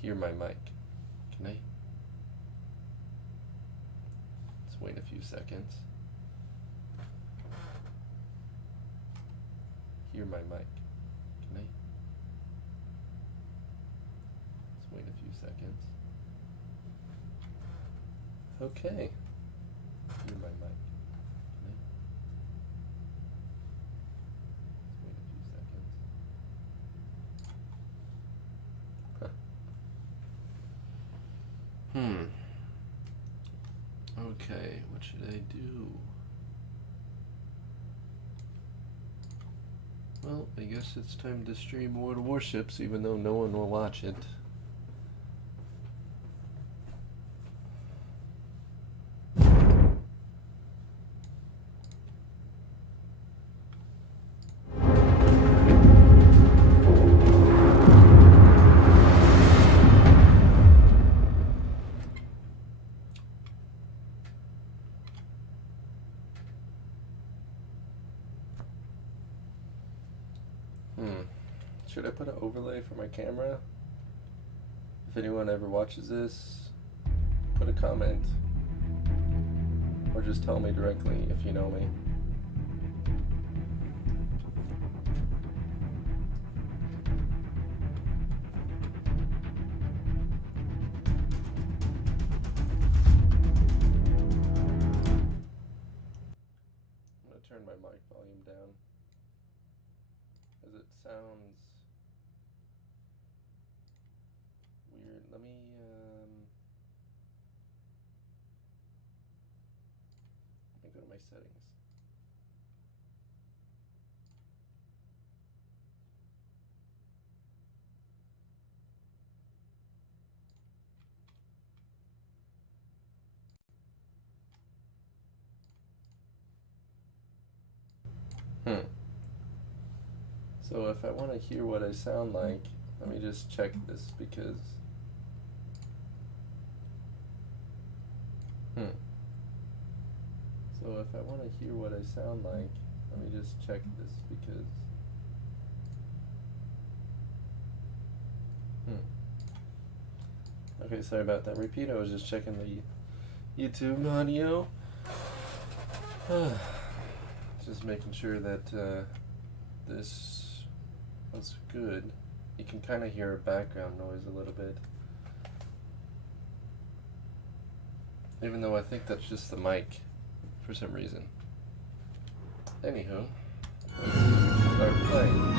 hear my mic. Can I? Let's wait a few seconds. Hear my mic. Can I? Let's wait a few seconds. Okay. Hear my mic. Can I? Let's wait a few seconds. Okay, what should I do? Well, I guess it's time to stream more warships, even though no one will watch it. Should I put an overlay for my camera? If anyone ever watches this, put a comment. Or just tell me directly if you know me. I'm gonna turn my mic volume down, as it sounds weird. Let me go to my settings. So if I want to hear what I sound like, let me just check this because So if I want to hear what I sound like, let me just check this because Okay, sorry about that repeat. I was just checking the YouTube audio. Just making sure that this was good. You can kind of hear background noise a little bit. Even though I think that's just the mic for some reason. Anywho, let's start playing.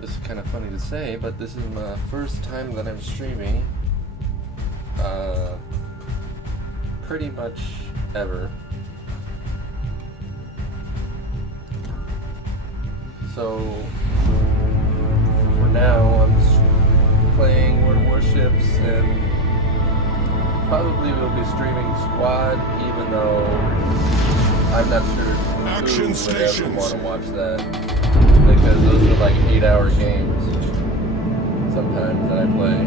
This is kind of funny to say, but this is my first time that I'm streaming pretty much ever. So for now I'm playing World Warships, and probably we'll be streaming Squad, even though I'm not sure who would ever want to watch that, because those are like 8-hour games sometimes that I play.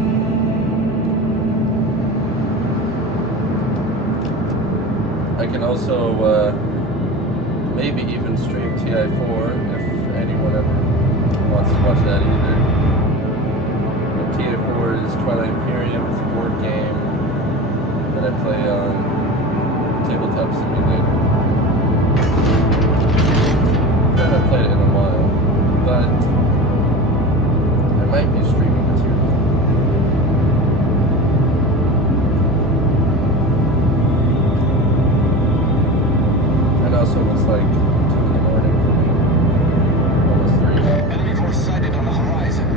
I can also maybe even stream TI4 if anyone ever wants to watch that either. TI4 is Twilight Imperium. It's a board game that I play on Tabletop Simulator. I haven't played it in a while, but I might be streaming material. And also it's like 2 in the morning for me. Almost 3 now. Enemy force sighted on the horizon.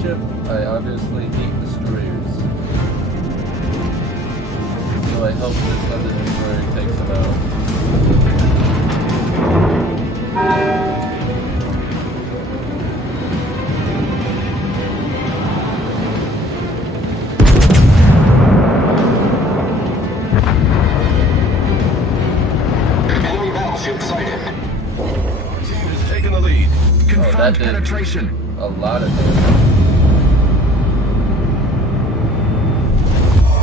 warship, I obviously hate destroyers. So I hope this other destroyer takes them out. Enemy battleship sighted. Our team has taken the lead. Confirmed Penetration. A lot of damage.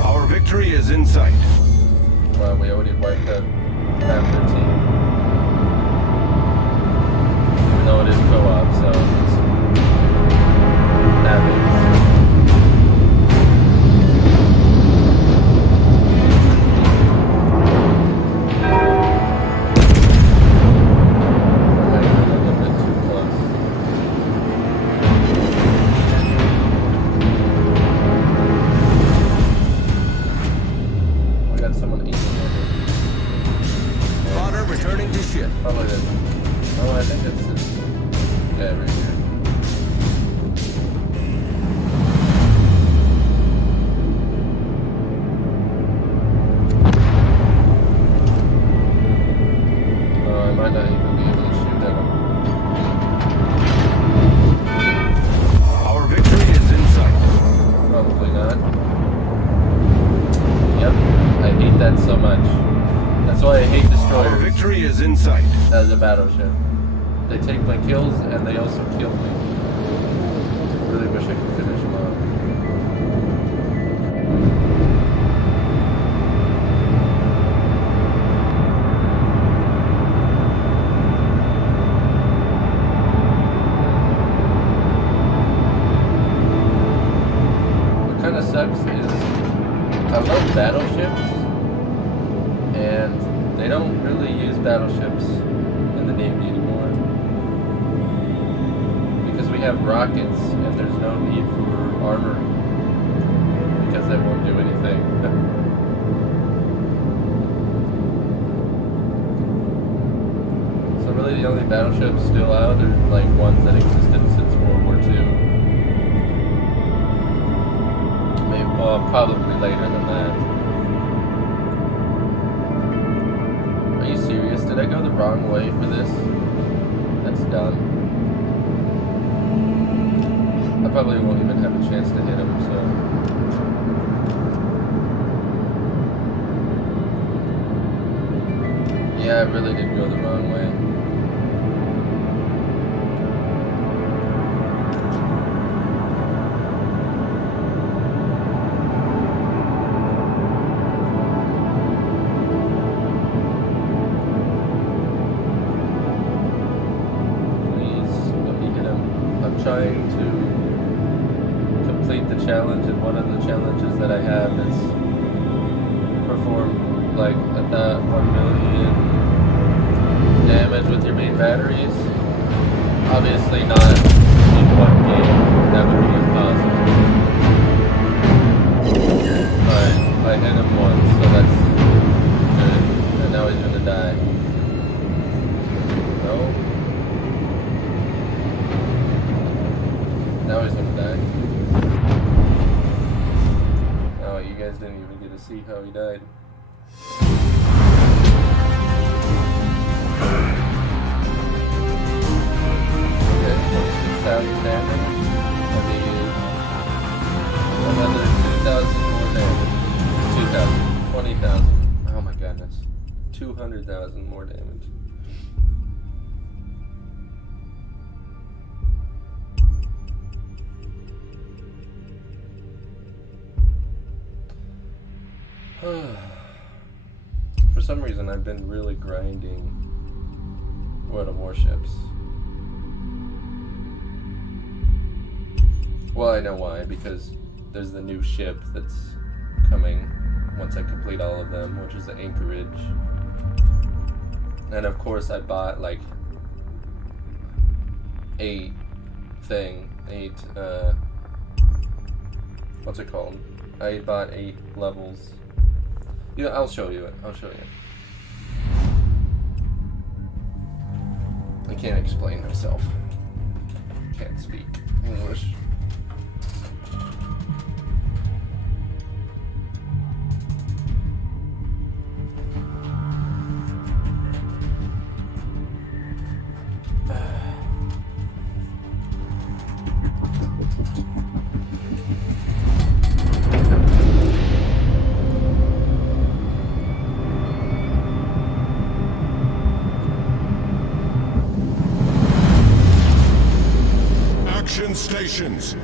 Our victory is in sight. Wow, we already wiped out half their team. Even though it is co-op, so it's happens. Probably that. Oh, I think it's this guy right here. Oh, I might not even be able to shoot at him. Our victory is in sight. Probably not. Yep, I hate that so much. That's why I hate destroyers. Our victory is in sight. As a battleship. They take my kills and they also kill me. Really wish I could finish them off. What kind of sucks is I love battleships, and they don't really use battleships in the Navy anymore. Because we have rockets and there's no need for armor. Because they won't do anything. So really the only battleships still out are like ones that existed since World War II. Maybe, well, probably later than that. Are you serious? Did I go the wrong way for this? That's dumb. I probably won't even have a chance to hit him, so... Yeah, I really did go the wrong way. Trying to complete the challenge, and one of the challenges that I have is perform like at that 1 million damage with your main batteries. Obviously not in one game, that would be impossible. But I hit him once, so that's good. And now he's gonna die. No? Now he's gonna die. Oh, you guys didn't even get to see how he died. Okay, 26,000 damage. I mean, another 2,000 more damage. 2,000. 20,000. Oh my goodness. 200,000 more damage. For some reason, I've been really grinding World of Warships. Well, I know why, because there's the new ship that's coming once I complete all of them, which is the Anchorage. And of course, I bought like 8 what's it called? I bought 8 levels. You know, I'll show you it. I'll show you. I can't explain myself. Can't speak English. actions.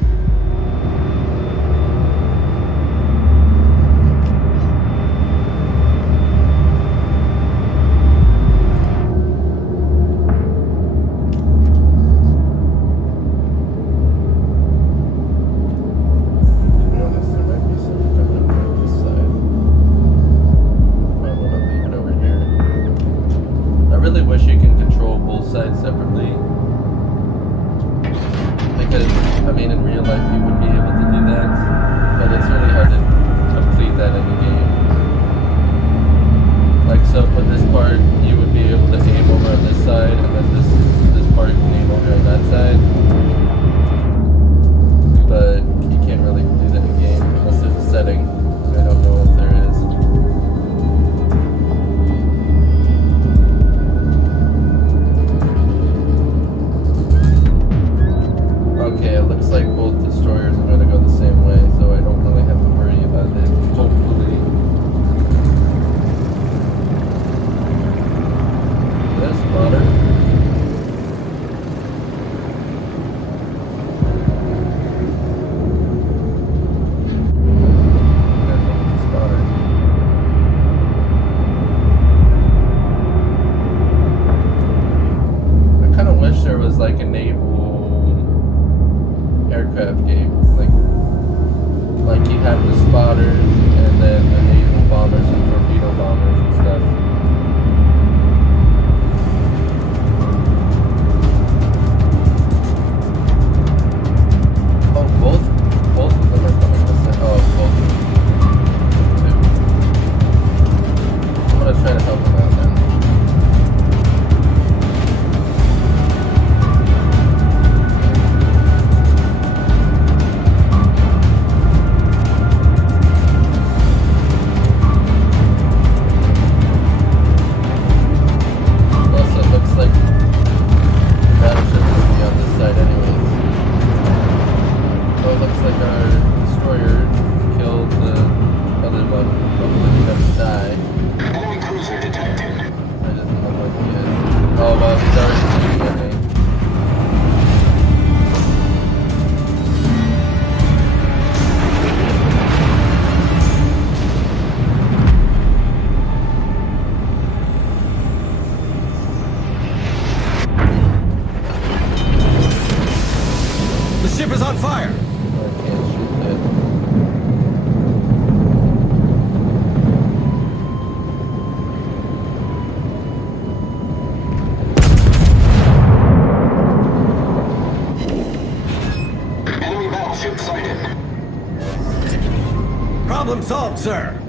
Problem solved, sir.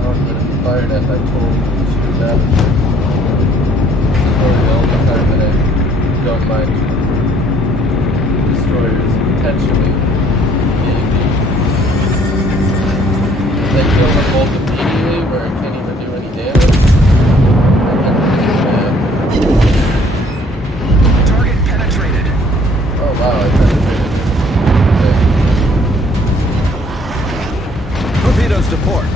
I'm going to be fired at, I told two battleships. This is really the only time that I don't mind destroyers potentially being used. They kill them both immediately where it can't even do any damage. Target penetrated. Oh wow, I penetrated it. Torpedoes to port.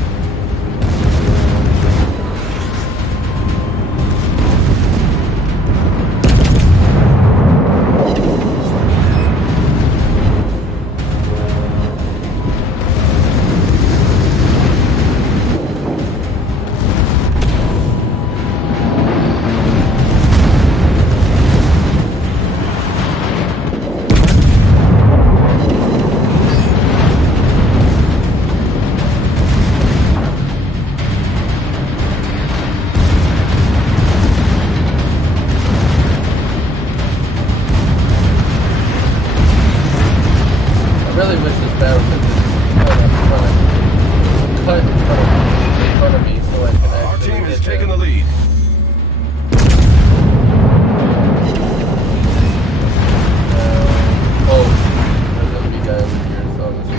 I really wish this battleship didn't cut in front of me so I can actually Our team has get taken the them. lead. Oh, there's a big guy over here, so I'm just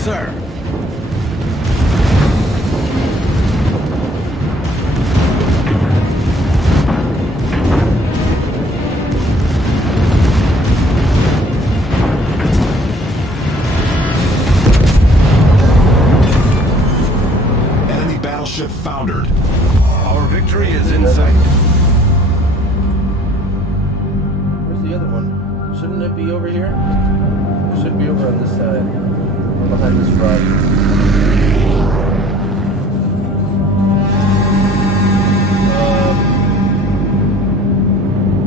sir. Enemy battleship foundered. Our victory is in sight. Where's the other one? Shouldn't it be over here? It should be over on this side. Behind this rock.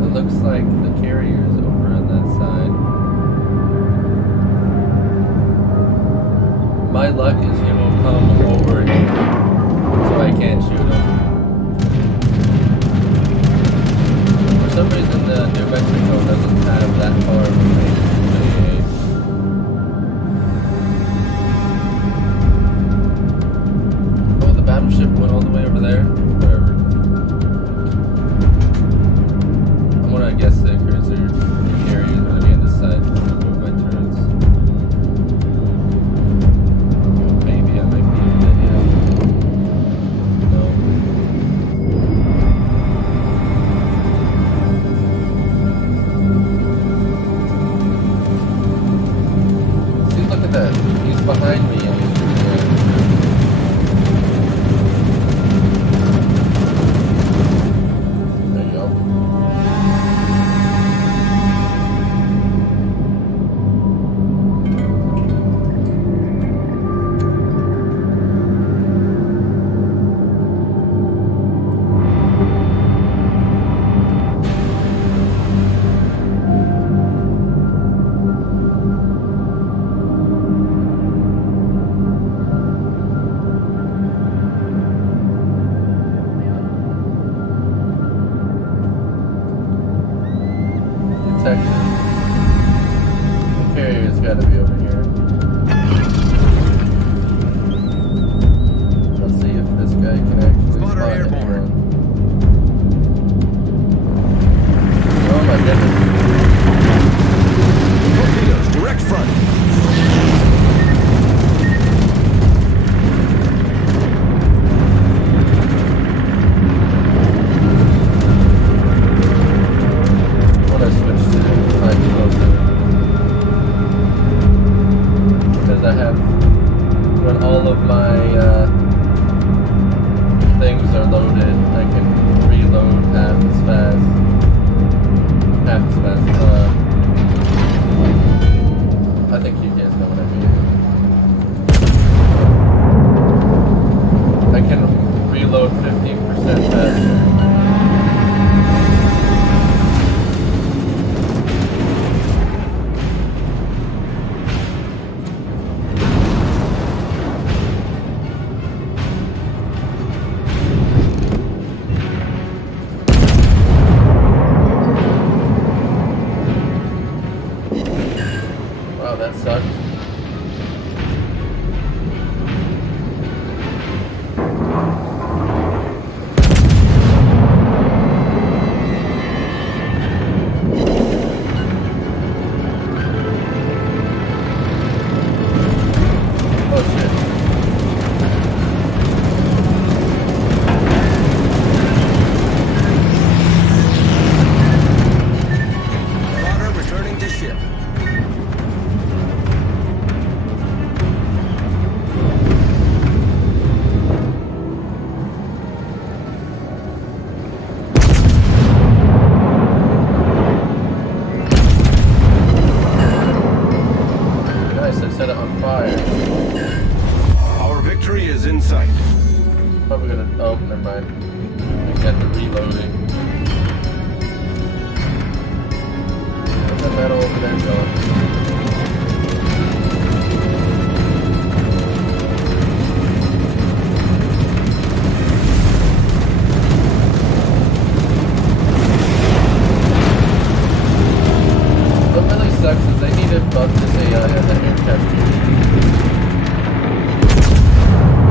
It looks like the carrier is over on that side. My luck is he will come over here, so I can't shoot him. For some reason, New Mexico doesn't have that far of a range. Oh, the battleship went all the way over there? Wherever. I'm gonna guess the cruiser carrier is gonna be on this side. I'm gonna move my turrets. Maybe I might be in the video. No. See, look at that. He's behind me. And he's there you go. Protection. The carrier's gotta be over here. Let's see if this guy can actually Spotter spot airborne. anyone. Oh my goodness. Torpedoes, direct front. When I switch to high explosive. Because I have, when all of my things are loaded, I can reload half as fast. I think you guys know what I mean. I can reload 15% faster. Wow, that sucks. Oh shit. Spotter returning to ship. Nice, I set it on fire. Our victory is in sight. Probably gonna. Oh, never mind. I got the reloading. Where's that metal over there going? What really sucks is they need to buff this AI on the aircraft carrier.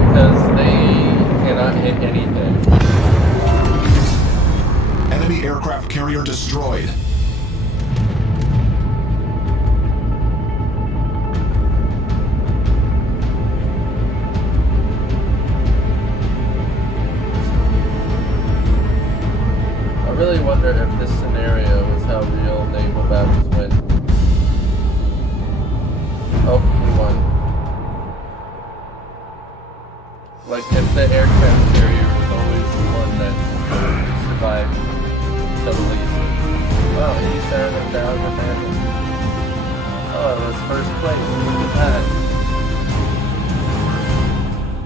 Because they cannot hit anything. Enemy aircraft carrier destroyed. really wonder if this scenario is how real naval battles went. Oh, we won. Like, if the aircraft carrier was always the one that survived till the least. Wow, 87,000 damage. Oh, it was first place. Look at that.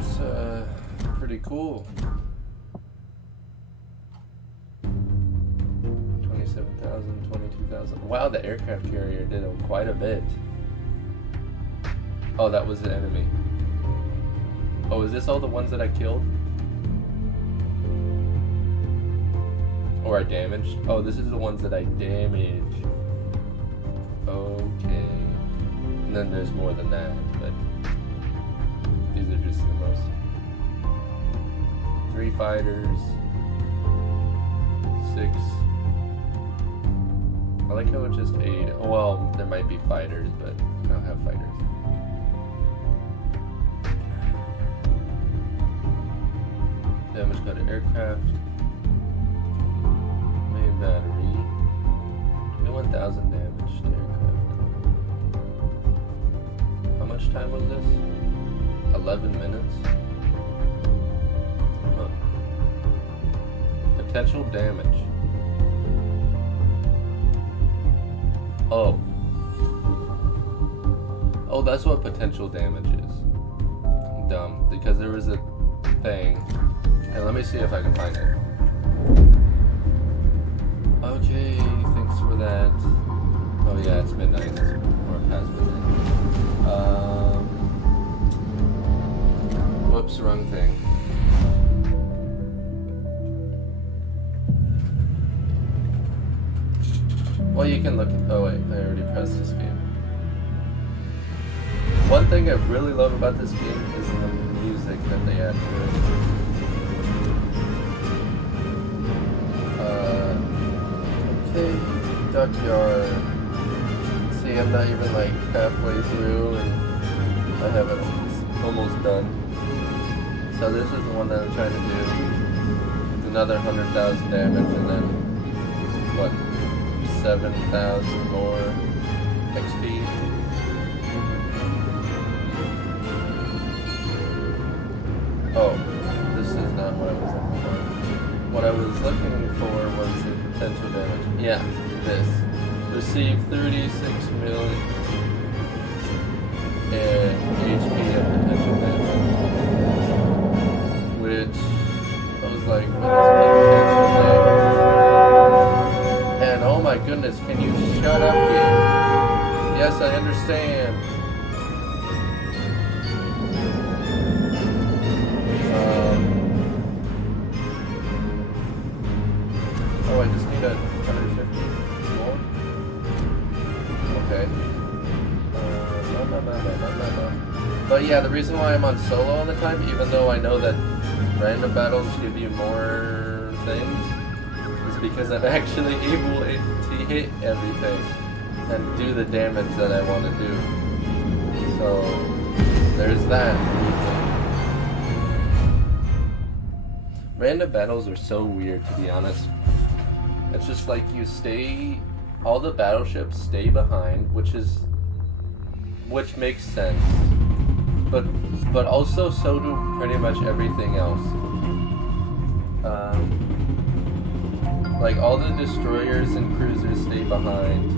It's pretty cool. 27,000, 22,000. Wow, the aircraft carrier did quite a bit. Oh, that was the enemy. Oh, is this all the ones that I killed? Or I damaged? Oh, this is the ones that I damaged. Okay. And then there's more than that, but these are just the most. 3 fighters. 6. I like how it's just 8. Well, there might be fighters, but I don't have fighters. Damage got to aircraft. Main battery. 21,000 damage to aircraft. How much time was this? 11 minutes? Huh. Potential damage. Oh. Oh, that's what potential damage is. Dumb. Because there was a thing. Hey, let me see if I can find it. Okay, thanks for that. Oh yeah, it's midnight. Or past midnight. Whoops, wrong thing. Well, you can look at... Oh wait, I already pressed this game. One thing I really love about this game is the music that they add to it. Okay, Duckyard. See, I'm not even like halfway through and I have it almost done. So this is the one that I'm trying to do. It's another 100,000 damage and then, what, 7,000 more XP. Oh, this is not what I was looking for. What I was looking for was the potential damage. Yeah, this. Receive 36 million HP of potential damage. Which, I was like, what is potential damage? And oh my goodness, can you shut up, game? Yes, I understand. Oh, I just need 150 more? Okay. No. But yeah, the reason why I'm on solo all the time, even though I know that random battles give you more things, is because I'm actually able to hit everything and do the damage that I want to do. So, there's that. Random battles are so weird, to be honest. It's just like you stay, all the battleships stay behind, which makes sense. But also so do pretty much everything else. Like all the destroyers and cruisers stay behind,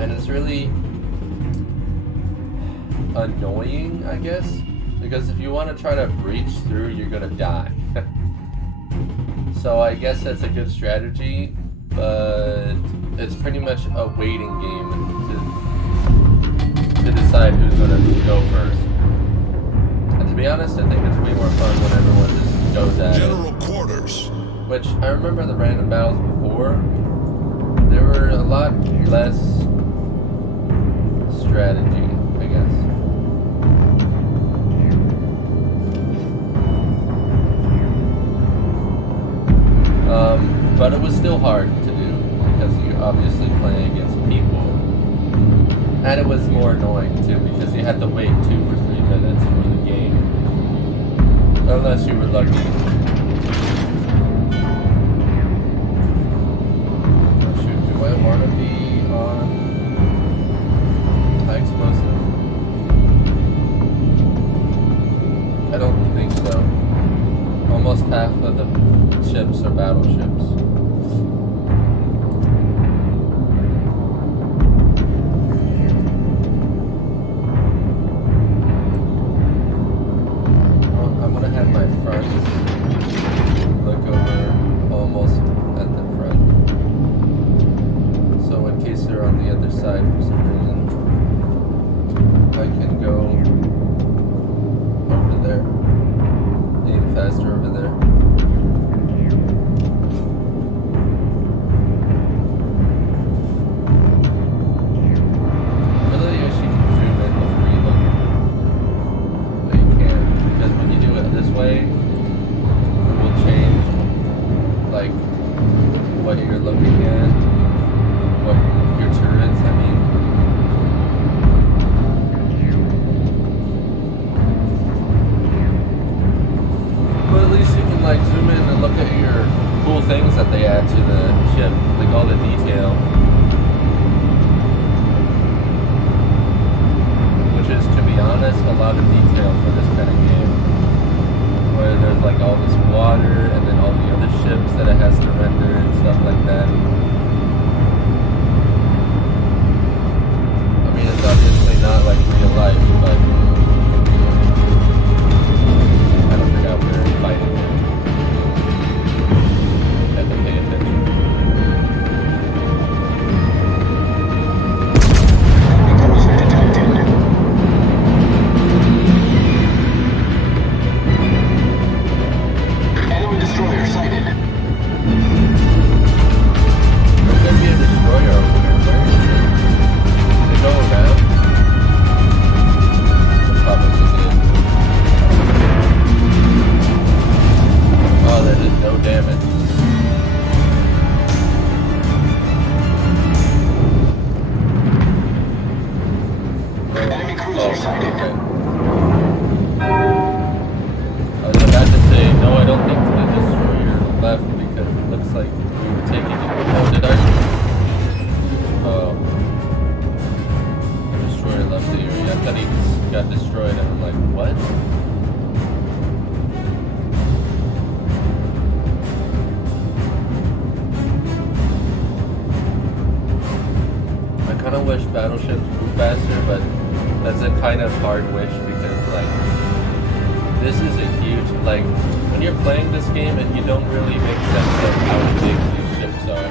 and it's really annoying, I guess, because if you want to try to breach through, you're gonna die. So I guess that's a good strategy, but it's pretty much a waiting game to decide who's going to go first. And to be honest, I think it's way more fun when everyone just goes at General it. quarters. Which, I remember the random battles before, there were a lot less strategy, I guess. But it was still hard to do because you're obviously playing against people, and it was more annoying too because you had to wait 2 or 3 minutes for the game, unless you were lucky. warships or battleships. Well, I'm gonna have my front look over almost at the front. So in case they're on the other side for some reason, I can go over there. Aim faster over there. Really, I should zoom in before you look. No, you can't. Because when you do it this way, it will change, like, what you're looking at. What your turrets, I mean. But at least you can like zoom in and look at your cool things that they add to the ship, like all the detail. Which is, to be honest, a lot of detail for this kind of game. Where there's like all this water and then all the other ships that it has to render and stuff like that. It's obviously not like real life, but I don't forgot we're fighting it. Have to pay attention. Enemy destroyer sighted. There's gonna be a destroyer over there. Where is it? Did it go around? It probably did. Oh, that did no damage. Enemy cruiser sighted. Okay. I was about to say, no, I don't think the destroyer left because it looks like we were taking it. Oh, did I? Oh. The destroyer left the area. I thought he got destroyed, and I'm like, what? I kind of wish battleships move faster, but that's a kind of hard wish because, like, this is a huge, like, when you're playing this game and you don't really make sense of how big these ships are.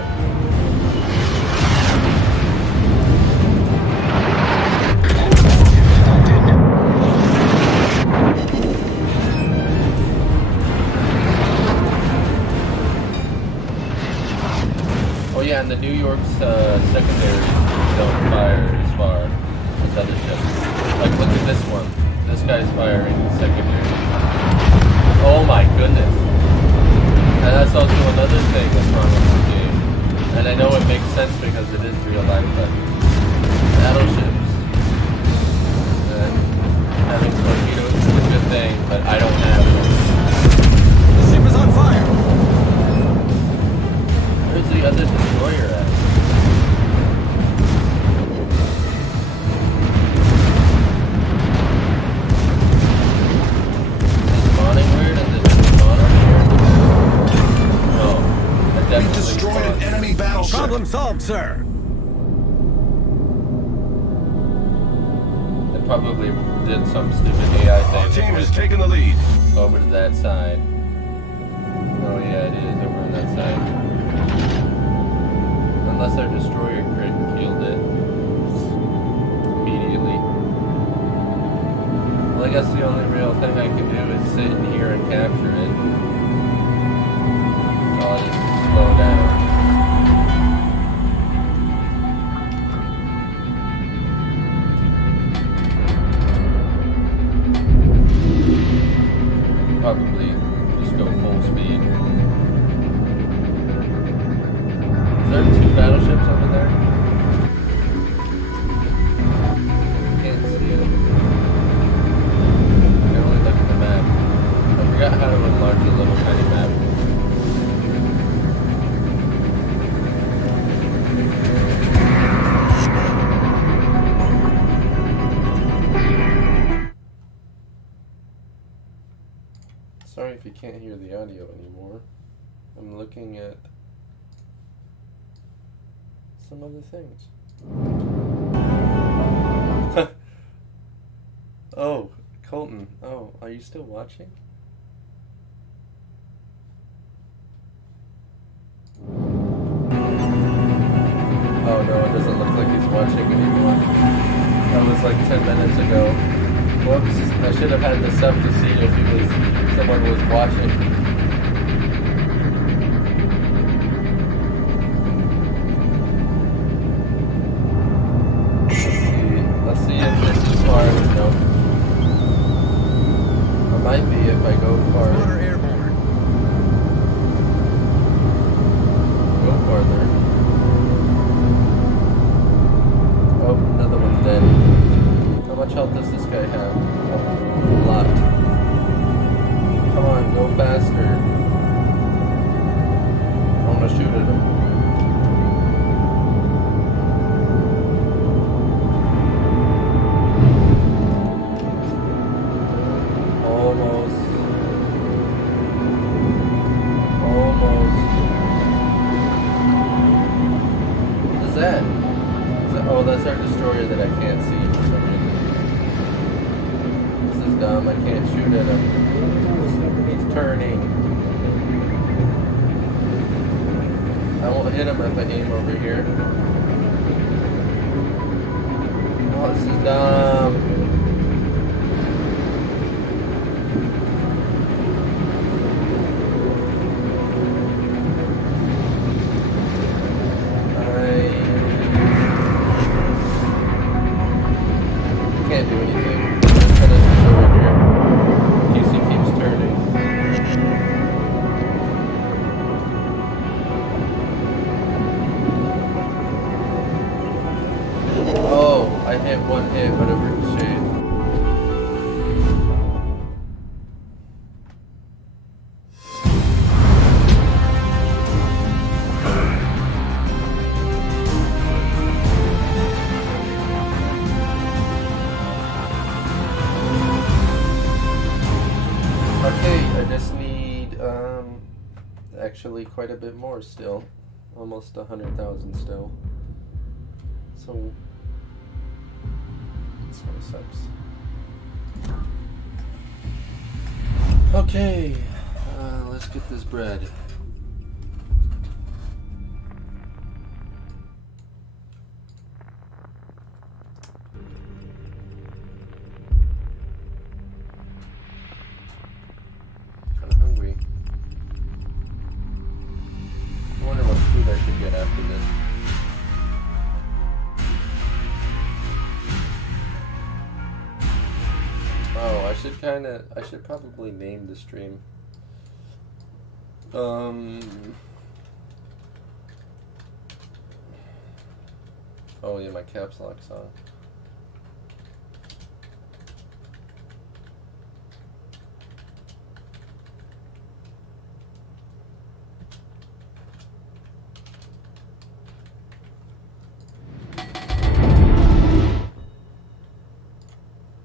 Oh yeah, and the New York's secondary don't fire as far as other ships. Like, look at this one. This guy's firing secondary. Oh my goodness. And that's also another thing that's wrong with the game. And I know it makes sense because it is real life, but battleships having torpedoes is a good thing, but I don't have it. The ship is on fire. Where's the other destroyer at? Is spawning weird and the spawn over here? No. I We definitely destroyed an spawned. enemy battleship. Problem solved, sir. They probably did some stupid AI Our thing. team and has went taken the lead. over to that side. Oh yeah, it is over on that side. Unless our destroyer crit killed it immediately. Well, I guess the only real thing I can do is sit in here and capture it. So I'll just slow down. Probably just go full speed. Is there two battleships over there? Can't see it. I can only look at the map. I forgot how to enlarge the little tiny map. Sorry if you can't hear the audio anymore. looking at some other things. Oh, Colton. Oh, are you still watching? Oh no, it doesn't look like he's watching anymore. That was like 10 minutes ago. Whoops, I should have had this up to see if someone was watching. Let's see if this is far. No. It might be if I go far. Spotter airborne. Go farther. Oh, another one's dead. How much health does this guy have? Oh, a lot. Come on, go faster. I want to shoot at him. Almost. What is that? Oh, that's our destroyer that I can't see for some reason. This is dumb. I can't shoot at him. He's turning. I won't hit him if I aim over here. Oh, this is dumb. Can't do anything. Just kind of over here. QC keeps turning. Oh, I hit one hit, but it ricocheted. Okay, I just need actually quite a bit more still. Almost 100,000 still. So this kind of sucks. Okay, let's get this bread. Kinda hungry. I wonder what food I should get after this. Oh, I should probably name the stream. Oh yeah, my caps lock song.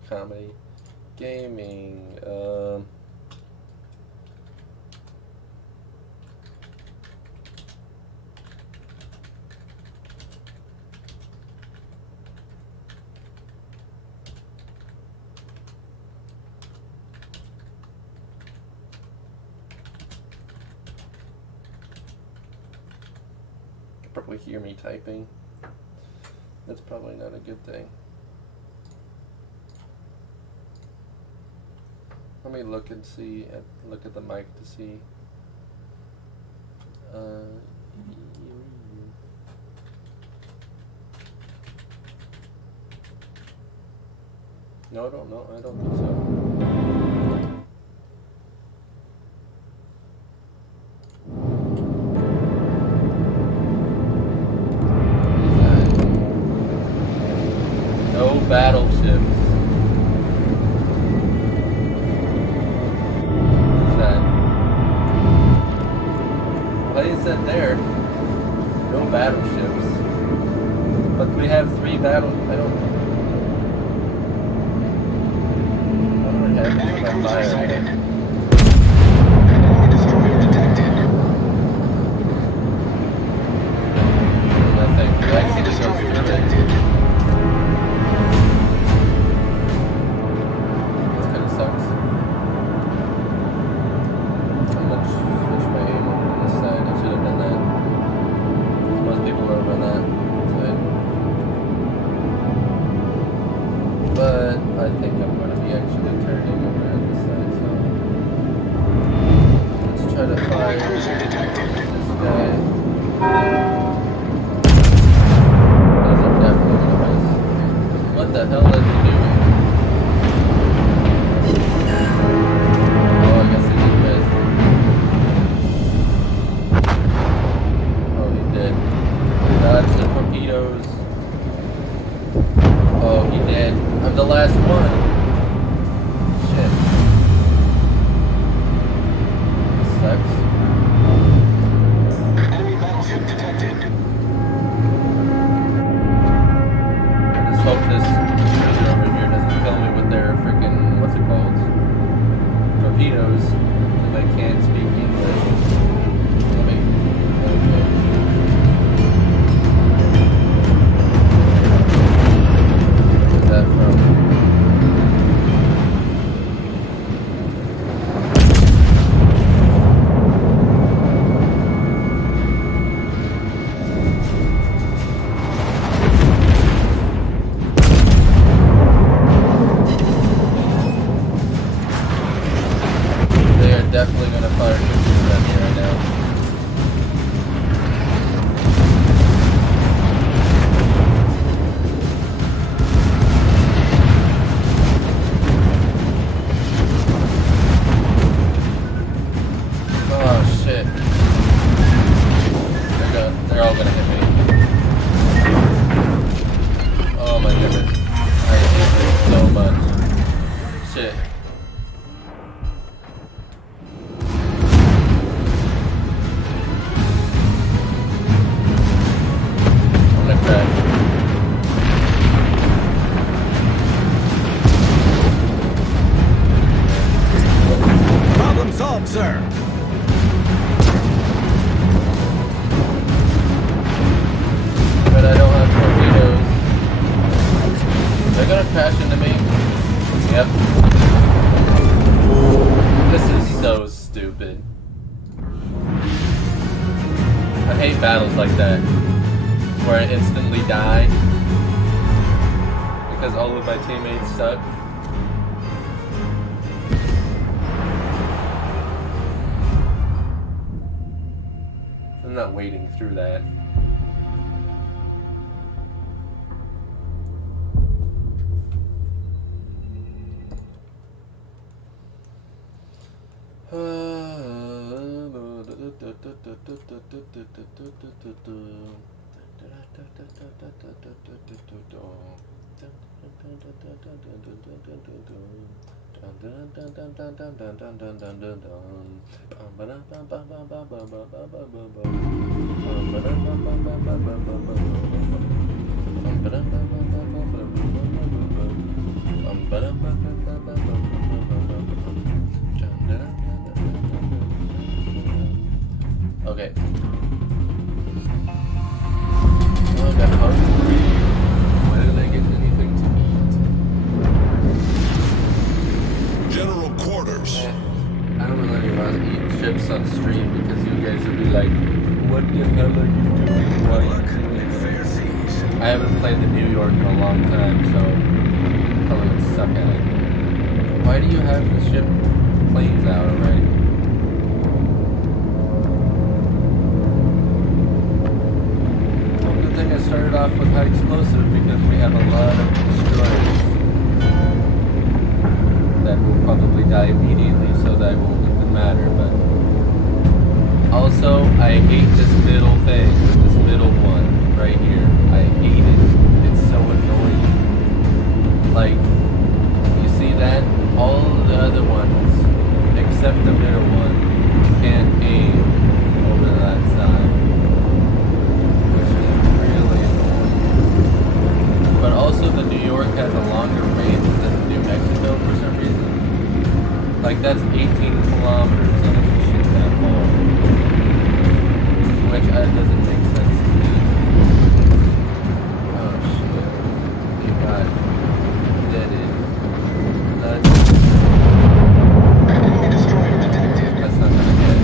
Comedy, gaming, you probably hear me typing. That's probably not a good thing. Let me look and see, look at the mic to see. No, I don't know. I don't think so. What is that? No battleships. Said there, no battleships, but we have 3 battle. I don't have Enemy my cruiser fire. sighted. Enemy destroyer detected. Enemy cruiser detected. This guy. Those are definitely gonna miss. What the hell is he doing? Oh, I guess he didn't miss. Oh, he did. Dodge the torpedoes. Oh, he did. I'm the last one. Shit. This sucks. Enemy battleship detected. I just hope this cruiser over here doesn't kill me with their freaking, what's it called? Torpedoes. Because I can't speak English. Let me. Okay. Where's that from? They are definitely going to fire torpedoes at me right now. Oh shit. They're all gonna hit me. Oh my goodness. I hate this so much. Shit. I'm gonna crash. Problem solved, sir. But I don't have torpedoes. They're gonna crash into me. Yep. This is so stupid. I hate battles like that, where I instantly die because all of my teammates suck. I'm not wading through that. Okay. Oh, I got hungry. Why didn't I get anything to eat? General quarters. I don't really want to eat chips on stream because you guys will be like, what the hell are you doing? Why are you doing that? I haven't played the New York in a long time, so probably would suck at it. Why do you have the ship planes out already? Well, good thing I started off with high explosive because we have a lot of destroyers that will probably die immediately, so that won't even matter. But also, I hate this middle thing, this middle one right here. I hate it. It's so annoying. Like, you see that? All the other ones, except the middle one, can't aim over that side, which is really annoying. But also, the New York has a longer range than New Mexico for some reason. Like, that's 18 kilometers and it can shoot that far. Which doesn't make sense to me. Oh shit. You got deaded. Enemy destroyer detected. That's not gonna hit.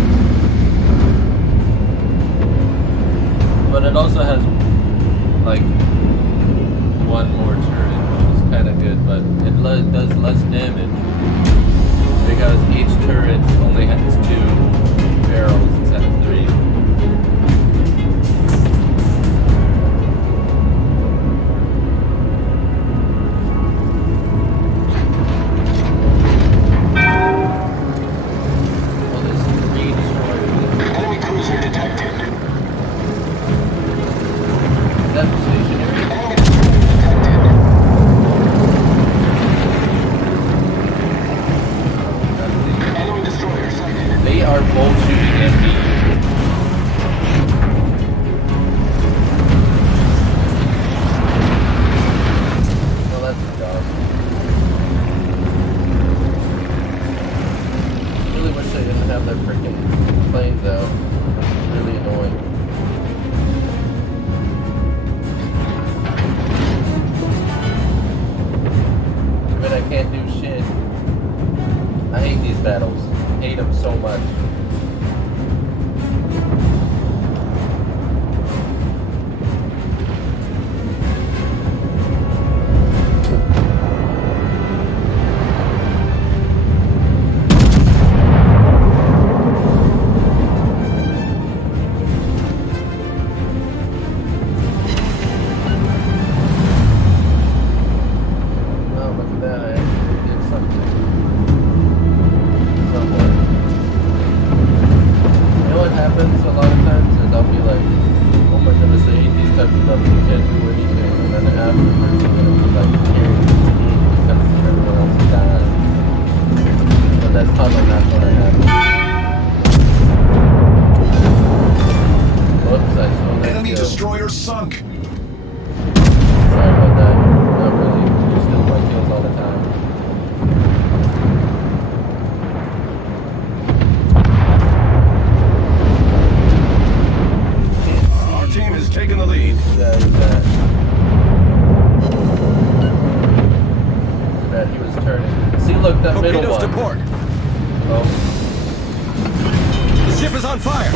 But it also has, like, one more turret, which is kind of good, but it does less damage. Because each turret only has 2 barrels a lot of times is I'll be like, oh my goodness, I hate these types of levels, you can't do anything. And then afterwards, I'm going to be like, carrying the team because everyone else is dying. But that's probably not what I have. Whoops, I stole that Enemy kill. destroyer sunk. Sorry about that. Not really. You steal my kills all the time. Our team has taken the lead. Yeah, he's that. Too bad he was turning. See, look, that middle Torpedoes to one. port. Oh, The ship is on fire.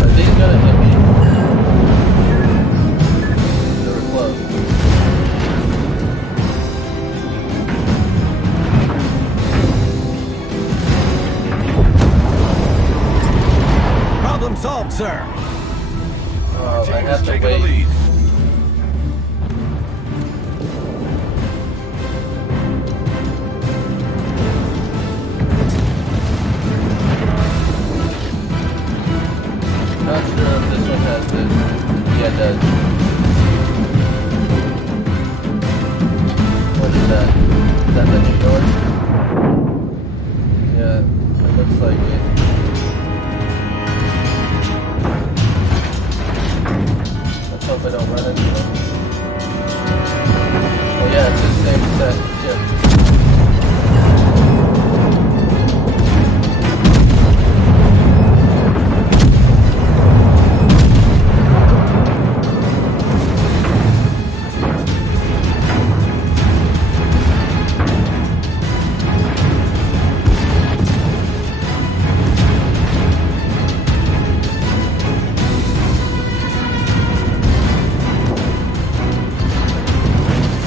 are these gonna hit me? They were close. Problem solved, sir. Our I team have has to taken the wait. lead. Not sure if this one has this. Yeah, it does. What is that? Is that the New York? Yeah, it looks like it. Let's hope I don't run into them. Oh yeah, it's the same set ship.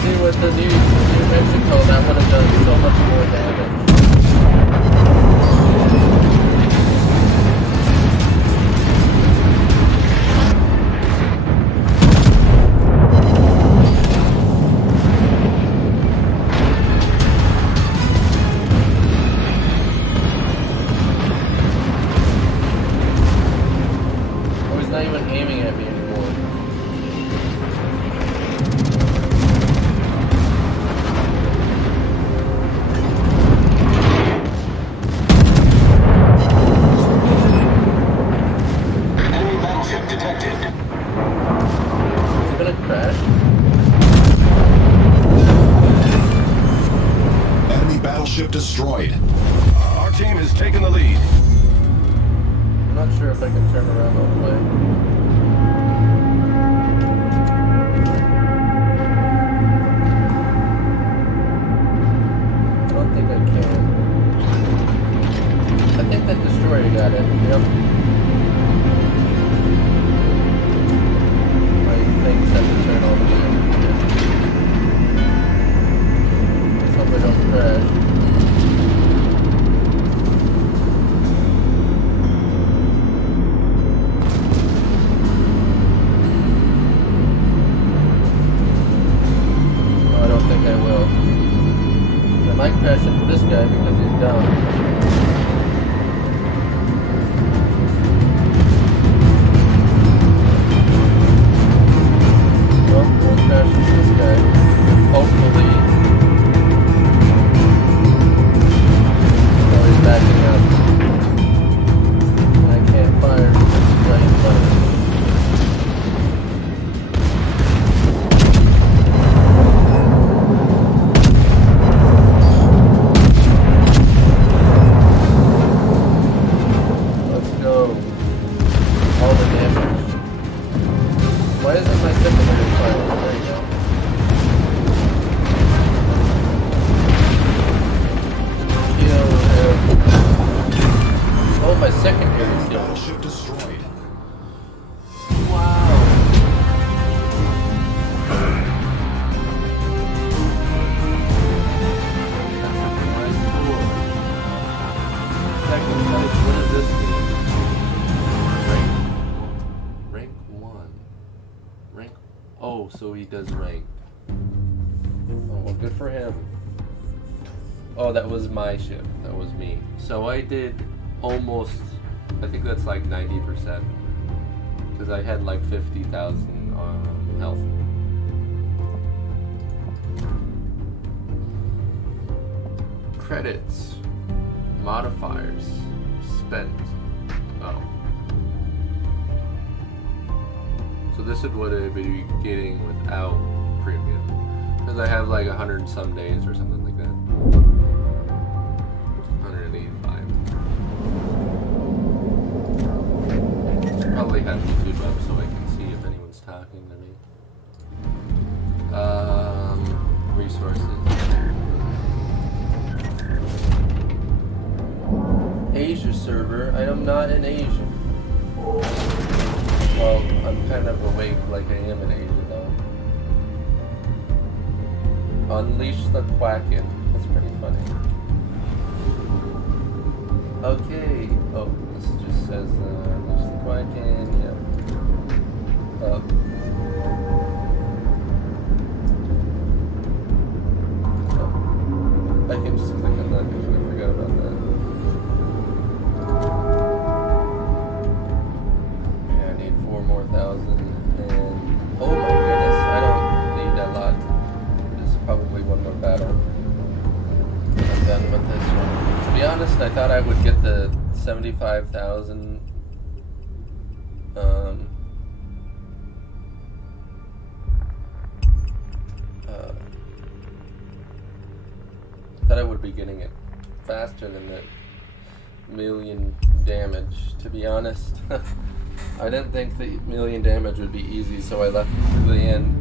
See, with the New Mexico, that would have done so much more damage. Oh, he's not even aiming at me anymore. Enemy battleship detected. Is it gonna crash? Enemy battleship destroyed. Our team has taken the lead. I'm not sure if I can turn around all the way. I don't think I can. I think that destroyer got it. Yep. My things have to turn all the way. Let's hope I don't crash. Oh, I don't think I will. I might crash into this guy because he's dumb. Well, we'll crash into this guy. Hopefully. Oh, he's backing up. I can't fire because he's right in front of me. Let's go. All the damage. Why isn't my secondary firing? There you go. Kill him. Oh, my secondary Enemy kill. battleship destroyed. Wow. Nice score. Second place. What does this mean? Rank 1. Rank. Oh, so he does rank. Oh, well, good for him. Oh, that was my ship. That was me. So I did almost, I think that's like 90%. Because I had like 50,000 health. Credits. Modifiers. Spent. Oh. So this is what I'd be getting without premium. Because I have like 100 and some days or something like that. 185. Probably have YouTube up so I can see if anyone's talking to me. Resources. Asia server. I am not in Asia. Well, I'm kind of awake like I am in Asia though. Unleash the Quacken. That's pretty funny. Okay. Oh, this just says Unleash the Quacken. Yeah. I can just click on that because I forgot about that. Yeah, I need 4 more thousand. And oh my goodness, I don't need a lot. There's probably one more battle. I'm done with this one. To be honest, I thought I would get the 75,000. Thought I would be getting it faster than the 1,000,000 damage. To be honest, I didn't think the 1,000,000 damage would be easy, so I left it to the end.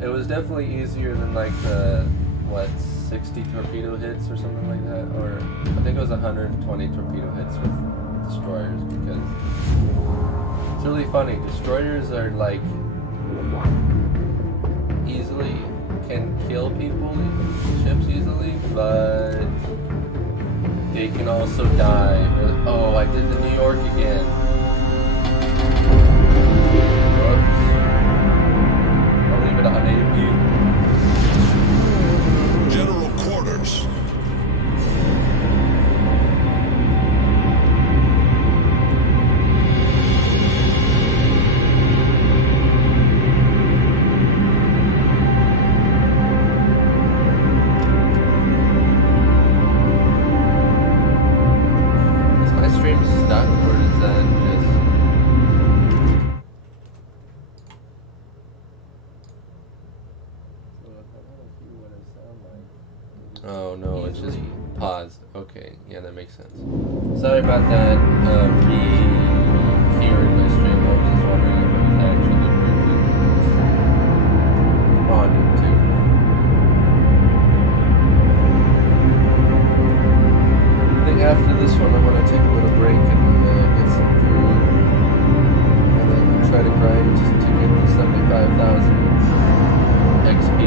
It was definitely easier than like the 60 torpedo hits or something like that, or I think it was 120 torpedo hits with destroyers, because it's really funny. Destroyers are like easily can kill people, ships easily, but they can also die. Oh, I did the New York again. Whoops. I'll leave it on AP. General quarters. Oh no, it's just paused. Okay, yeah, that makes sense. Sorry about that. Re-hearing my stream. I was just wondering if it was actually working on YouTube. I think after this one, I'm gonna take a little break and get some food, and then try to grind just to get the 75,000 XP.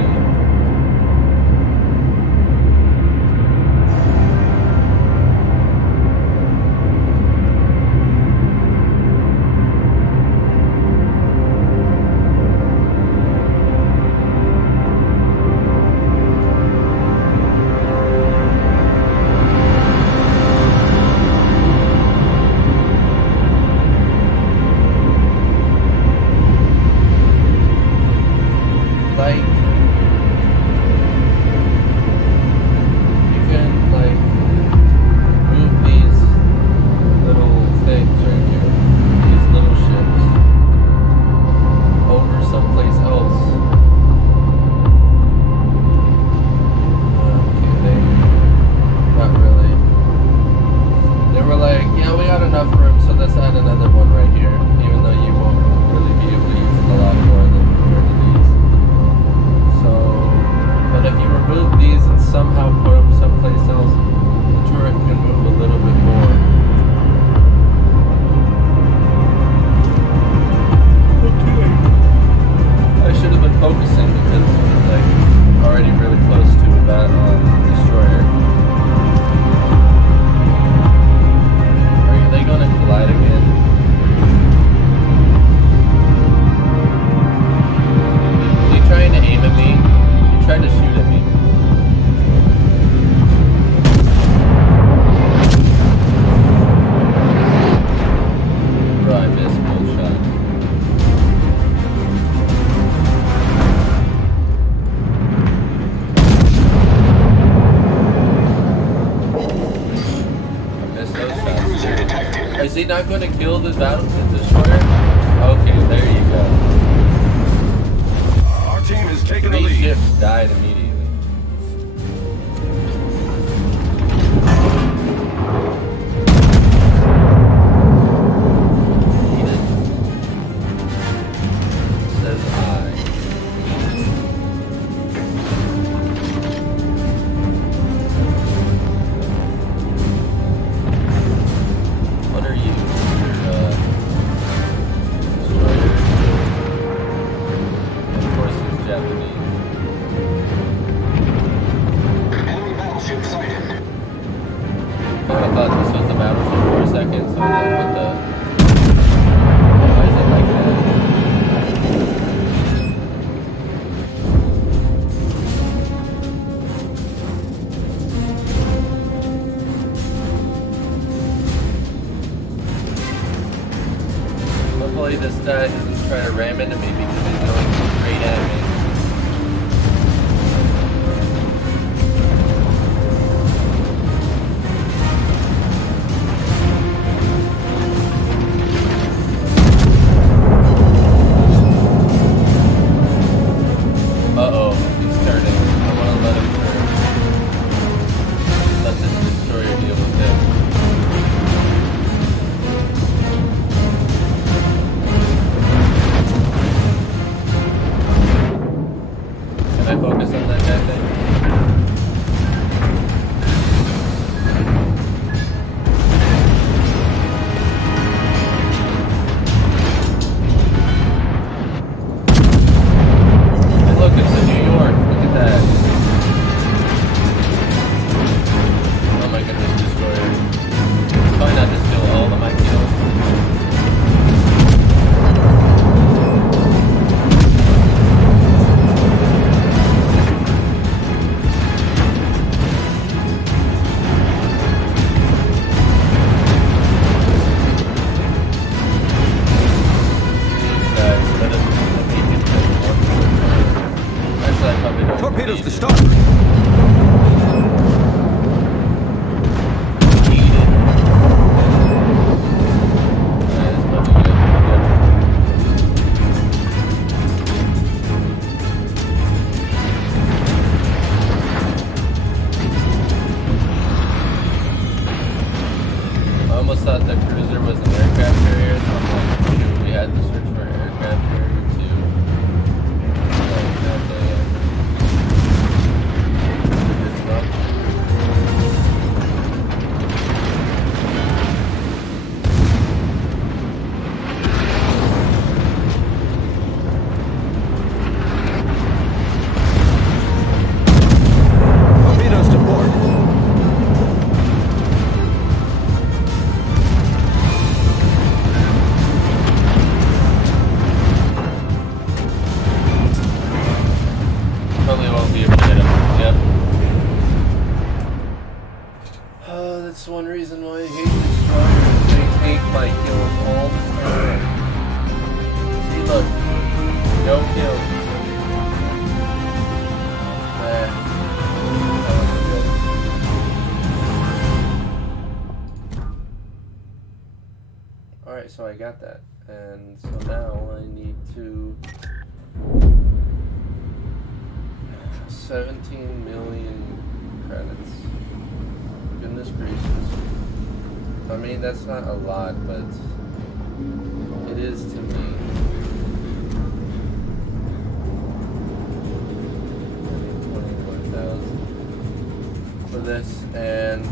Is he not going to kill the destroyer? Okay, there you go. Our team has taken the 3 lead. ships died immediately. Says I. What are you? Destroyer? Of course he's Japanese. Enemy battleship sighted. I thought this was the battleship for a second, so I was like, what the? Why is it like that? Hopefully this guy doesn't try to ram into me because he's going straight at me. Uh-oh, he's turning. I want to let him turn. Let this destroyer deal with him. Can I focus on that guy thing? Hey, look, it's the New York. Look at that. Oh my goodness, destroyer. Probably not just kill all of my kills. Torpedoes to start. I almost thought the cruiser was an aircraft carrier, so I'm like, shoot, we had to search for an aircraft carrier too. Like, that day. Torpedoes to port. Probably won't be able to hit him. Yep. Oh, that's one reason why I hate destroyers. They take my kills all the time. See, look. No kills. That was good. Alright, so I got that. And so now I need to 17 million credits. Goodness gracious. I mean, that's not a lot, but it is to me. I need 21,000 for this. And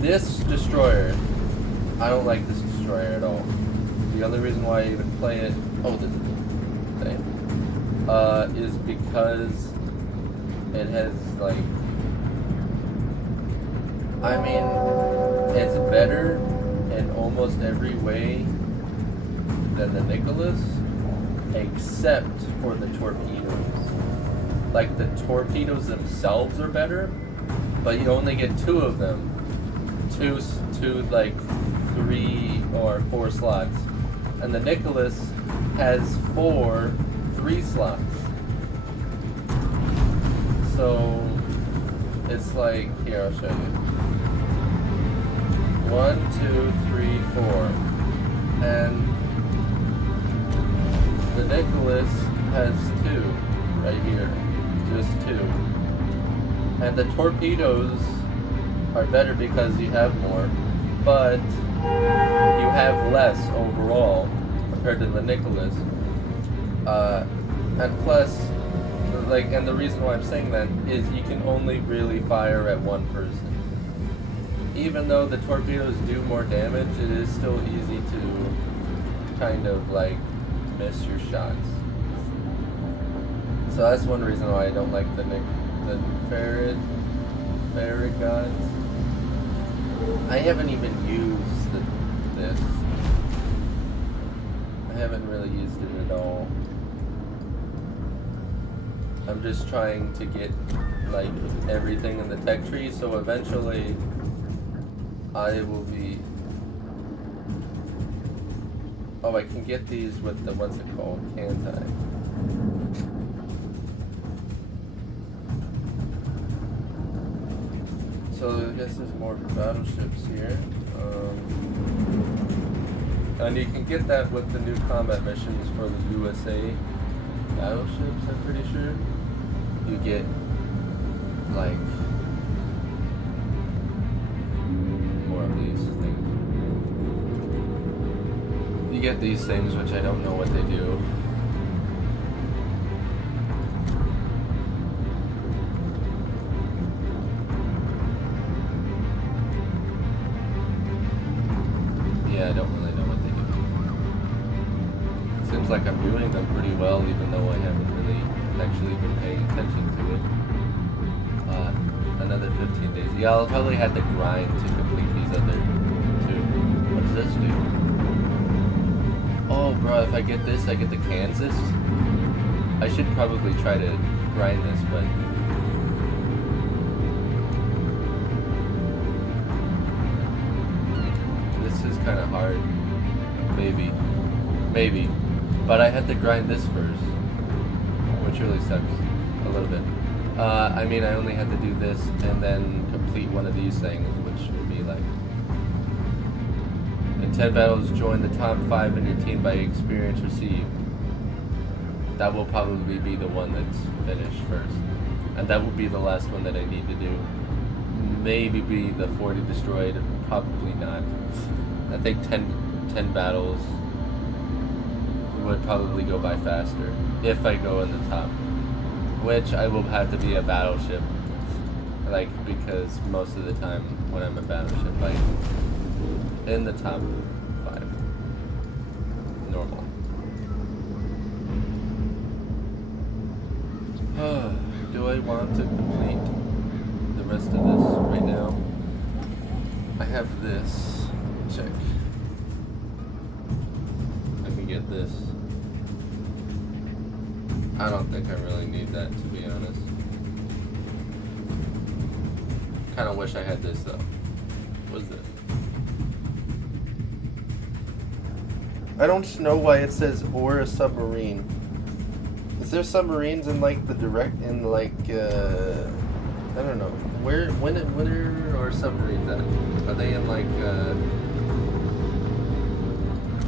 this destroyer, I don't like this destroyer at all. The only reason why I even play it, this thing, is because it has, like, I mean, it's better in almost every way than the Nicholas, except for the torpedoes. Like, the torpedoes themselves are better, but you only get 2 of them. Two, like, 3 or 4 slots. And the Nicholas has 3 slots. So it's like, here, I'll show you. 1, 2, 3, 4. And the Nicholas has 2 right here. Just 2. And the torpedoes are better because you have more, but you have less overall compared to the Nicholas. And plus, and the reason why I'm saying that is you can only really fire at one person. Even though the torpedoes do more damage, it is still easy to kind of miss your shots. So that's one reason why I don't like the Farragut. I haven't even used this. I haven't really used it at all. I'm just trying to get everything in the tech tree, so eventually I will be... Oh, I can get these with the, what's it called, can't I? So I guess there's more battleships here. And you can get that with the new combat missions for the USA battleships, I'm pretty sure. You get more of these things. You get these things, which I don't know what they do. Yeah, I don't really know what they do. Seems like I'm doing them pretty well, even though I haven't really actually been paying attention to it. Another 15 days. Yeah, I'll probably have to grind to complete these other 2. What does this do? Oh, bro, if I get this, I get the Kansas. I should probably try to grind this, but... This is kind of hard. Maybe. Maybe. But I had to grind this first, which really sucks a little bit. I mean, I only had to do this and then complete one of these things, which would be in 10 battles, join the top 5 in your team by experience received. That will probably be the one that's finished first. And that will be the last one that I need to do. Maybe be the 40 destroyed, probably not. I think 10 battles would probably go by faster if I go in the top, which I will have to be a battleship, because most of the time when I'm a battleship, in the top 5 normal. Do I want to complete the rest of this right now? I have this. Check. I can get this. I don't think I really need that, to be honest. Kind of wish I had this, though. What is this? I don't know why it says or a submarine. Is there submarines in the direct I don't know. When are submarines at? Are they in what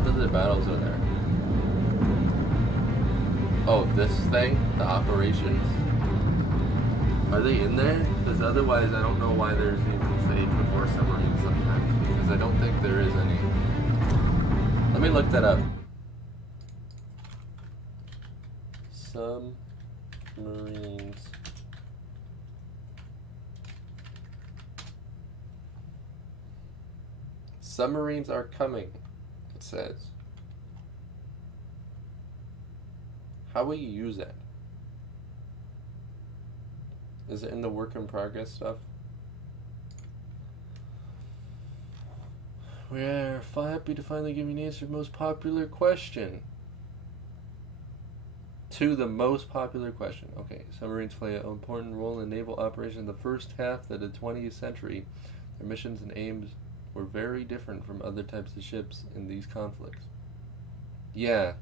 other battles are there? Oh, this thing? The operations? Are they in there? Because otherwise I don't know why there's even stage before submarines sometimes, because I don't think there is any. Let me look that up. Submarines. Submarines are coming, it says. How will you use it? Is it in the work in progress stuff? We're happy to finally give you an answer to the most popular question. To the most popular question. Okay, submarines play an important role in naval operations in the first half of the 20th century. Their missions and aims were very different from other types of ships in these conflicts. Yeah.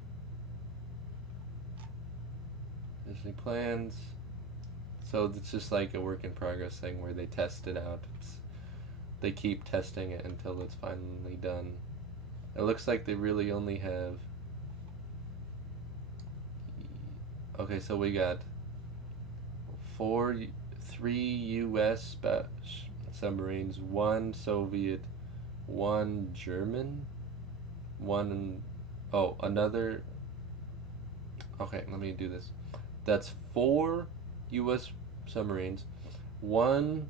Disney plans. So it's just like a work in progress thing where they test it out. They keep testing it until it's finally done. It looks like they really only have... Okay, so we got 3 U.S. submarines, 1 Soviet, 1 German, another... Okay, let me do this. That's 4 U.S. submarines, 1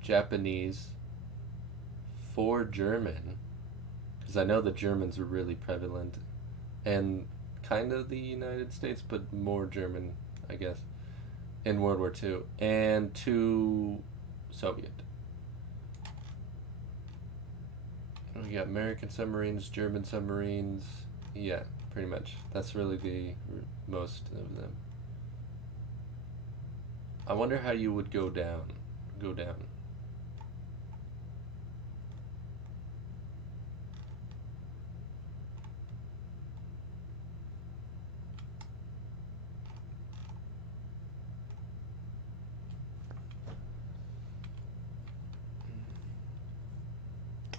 Japanese, 4 German, because I know the Germans were really prevalent, and kind of the United States, but more German, I guess, in World War II, and 2 Soviet. We got American submarines, German submarines, yeah, pretty much. That's really the most of them. I wonder how you would go down.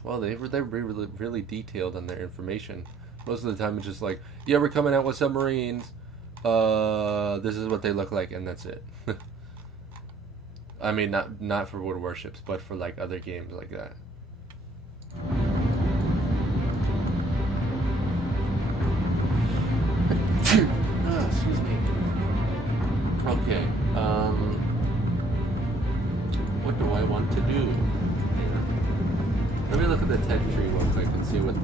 Well, they're really detailed on their information. Most of the time, it's just like, yeah, we're coming out with submarines. This is what they look like, and that's it. I mean, not for World Warships, but for like other games like that. Excuse me. Okay. What do I want to do? Let me look at the tech tree real quick and see what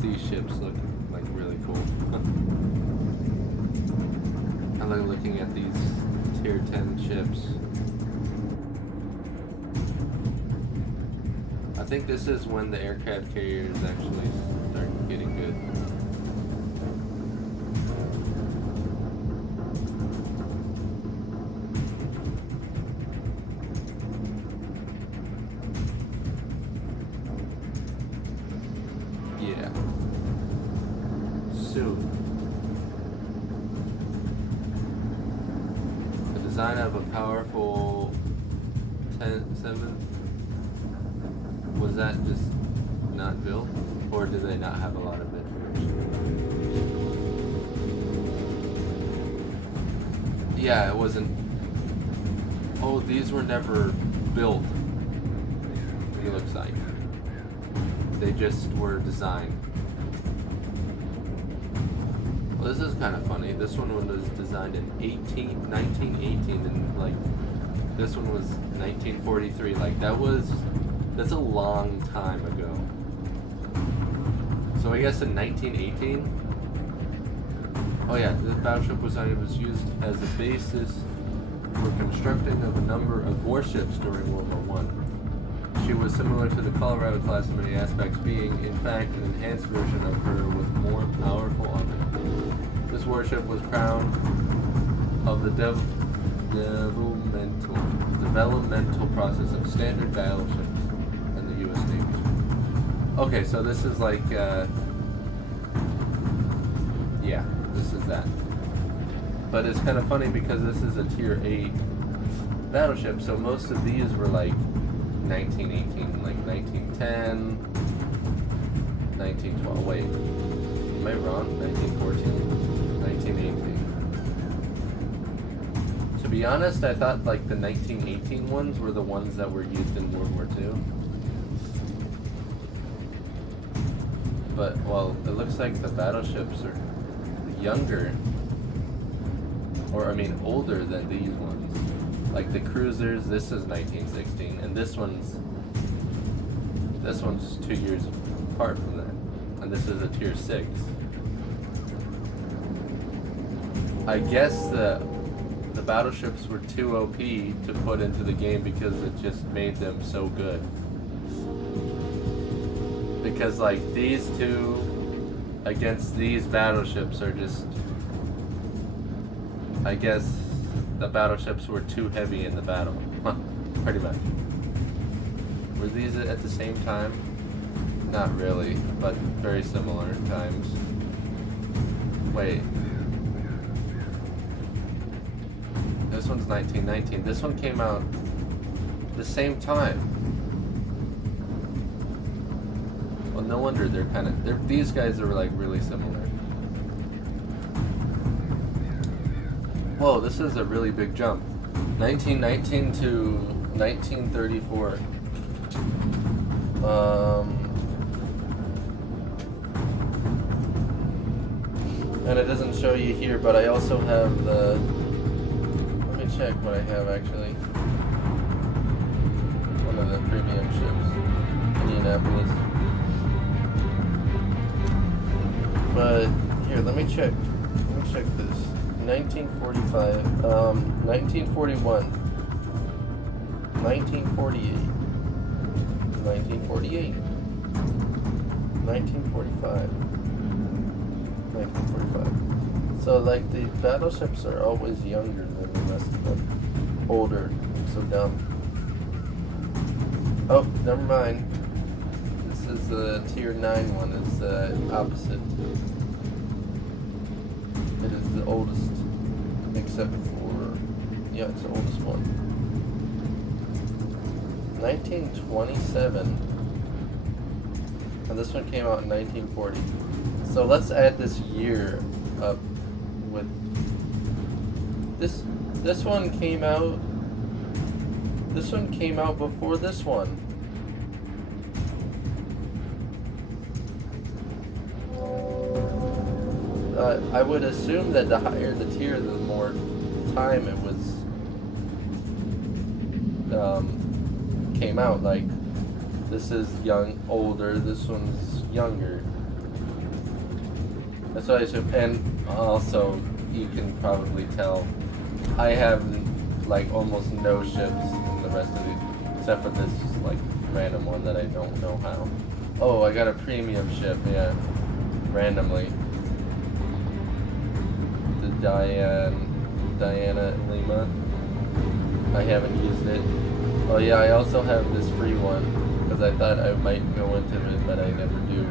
these ships look like. Really cool. I like looking at these tier 10 ships. I think this is when the aircraft carriers actually start getting good. Yeah. Soon. The design of a powerful 7 was that just not built, or did they not have a lot of information? Yeah, it wasn't. Oh, these were never built. It looks like they just were designed. Well, this is kind of funny. This one was designed in 1918, and like this one was 1943. Like that's a long time ago. So I guess in 1918. Oh yeah, this battleship was used as a basis for constructing of a number of warships during World War I. She was similar to the Colorado class in many aspects, being in fact an enhanced version of her with more powerful armor. This warship was crowned of the developmental process of standard battleships in the U.S. Navy. Okay, so this is like, yeah, this is that. But it's kind of funny because this is a tier 8 battleship, so most of these were like 1918, like 1910, 1912, wait, am I wrong? 1914, 1918. To be honest, I thought like the 1918 ones were the ones that were used in World War II. But, well, it looks like the battleships are younger, or I mean older than these ones. Like the cruisers, this is 1916, and this one's 2 years apart from that, and this is a tier 6. I guess the battleships were too OP to put into the game because it just made them so good. Because like these two against these battleships are just, I guess the battleships were too heavy in the battle. Pretty much. Were these at the same time? Not really, but very similar times. Wait. This one's 1919. This one came out the same time. Well, no wonder these guys are like really similar. Whoa, this is a really big jump. 1919 to 1934. And it doesn't show you here, but I also have the... Let me check what I have actually. One of the premium ships. Indianapolis. But, here, let me check. Let me check this. 1945, 1941, 1948, 1948, 1945, 1945. So, like, the battleships are always younger than the rest of them. Older. So dumb. Oh, never mind. This is the Tier 9 one. It's the opposite. It is the oldest, except for, yeah, it's the oldest one. 1927, and this one came out in 1940. So let's add this year up with this. This one came out. This one came out before this one. I would assume that the higher the tier, the more time it was came out. Like, this is older, this one's younger. That's what I assume. And also, you can probably tell, I have like almost no ships in the rest of these, except for this like random one that I don't know how. Oh, I got a premium ship, yeah, randomly. Diana Lima. I haven't used it. Oh yeah, I also have this free one because I thought I might go into it, but I never do.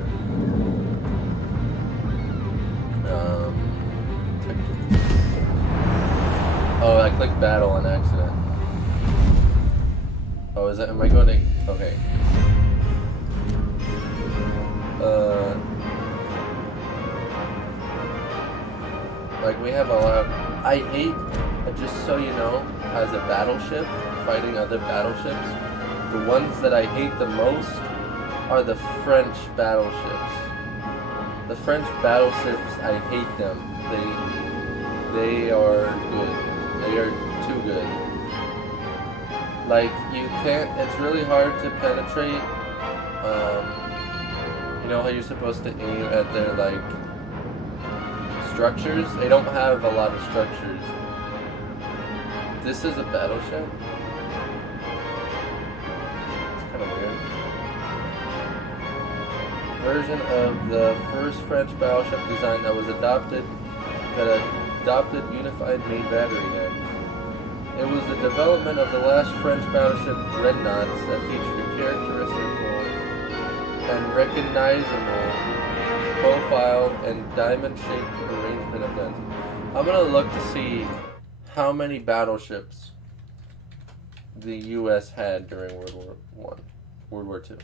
Oh, I clicked battle on accident. Oh, is that? Am I going to? Okay. Like, we have a lot. I hate, just so you know, as a battleship, fighting other battleships, the ones that I hate the most are the French battleships. The French battleships, I hate them. They are good. They are too good. Like, you can't, it's really hard to penetrate. You know how you're supposed to aim at their, like, structures? They don't have a lot of structures. This is a battleship? It's kind of weird. Version of the first French battleship design that adopted unified main battery head. It was the development of the last French battleship dreadnoughts that featured a characteristical and recognizable profile and diamond-shaped arrangement of guns. I'm gonna look to see how many battleships the U.S. had during World War II.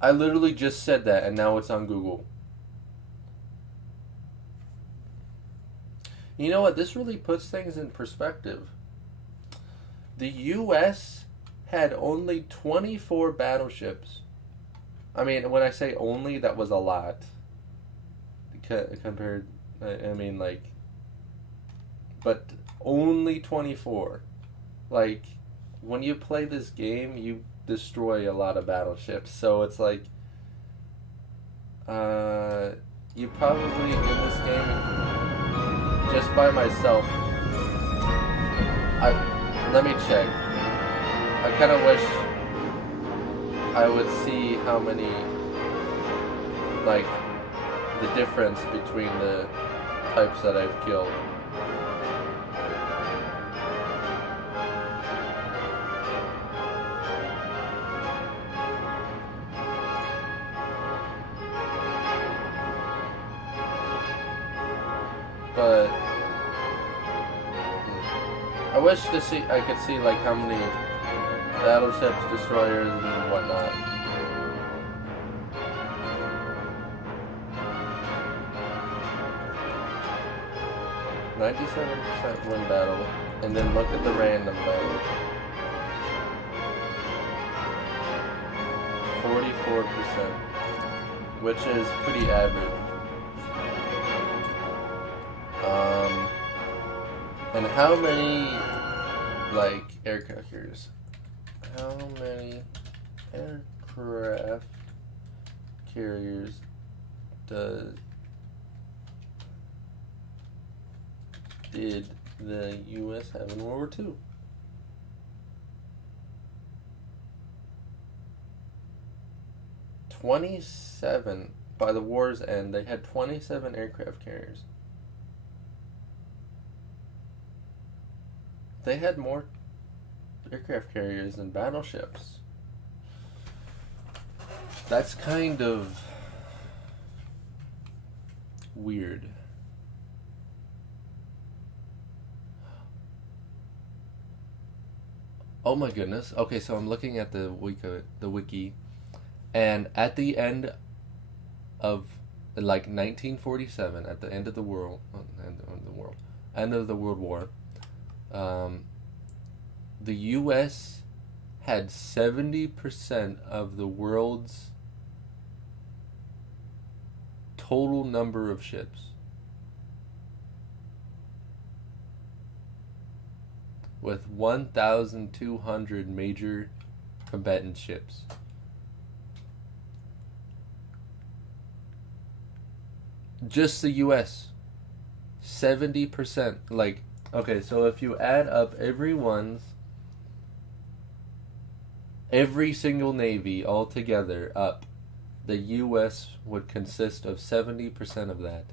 I literally just said that, and now it's on Google. You know what? This really puts things in perspective. The U.S. had only 24 battleships. I mean, when I say only, that was a lot. Compared, I mean, like, but only 24. Like, when you play this game, you destroy a lot of battleships. So it's like, you probably in this game, just by myself, let me check. I kind of wish I would see how many, like, the difference between the types that I've killed. but I wish I could see like how many battleships, destroyers, and whatnot. %, win battle, and then look at the random battle. 44%, which is pretty average. And how many, like, aircraft carriers? How many aircraft carriers did the U.S. have in World War II? '27. By the war's end, they had 27 aircraft carriers. They had more aircraft carriers than battleships. That's kind of weird. Oh my goodness. Okay, so I'm looking at the wiki, and at the end of like 1947, at the end of the world, end of the World War, the U.S. had 70% of the world's total number of ships. With 1,200 major combatant ships. Just the U.S. 70%. Like, okay, so if you add up every single navy all together up, the U.S. would consist of 70% of that.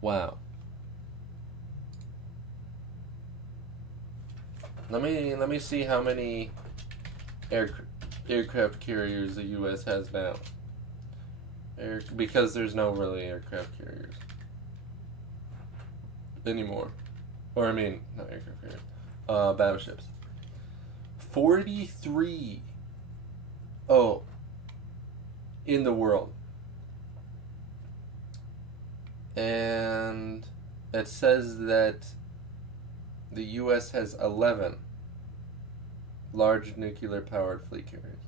Wow. Let me see how many aircraft carriers the U.S. has now. Because there's no really aircraft carriers anymore. Or I mean, not aircraft carriers. Battleships. 43. Oh. In the world. And it says that the U.S. has 11 large nuclear-powered fleet carriers.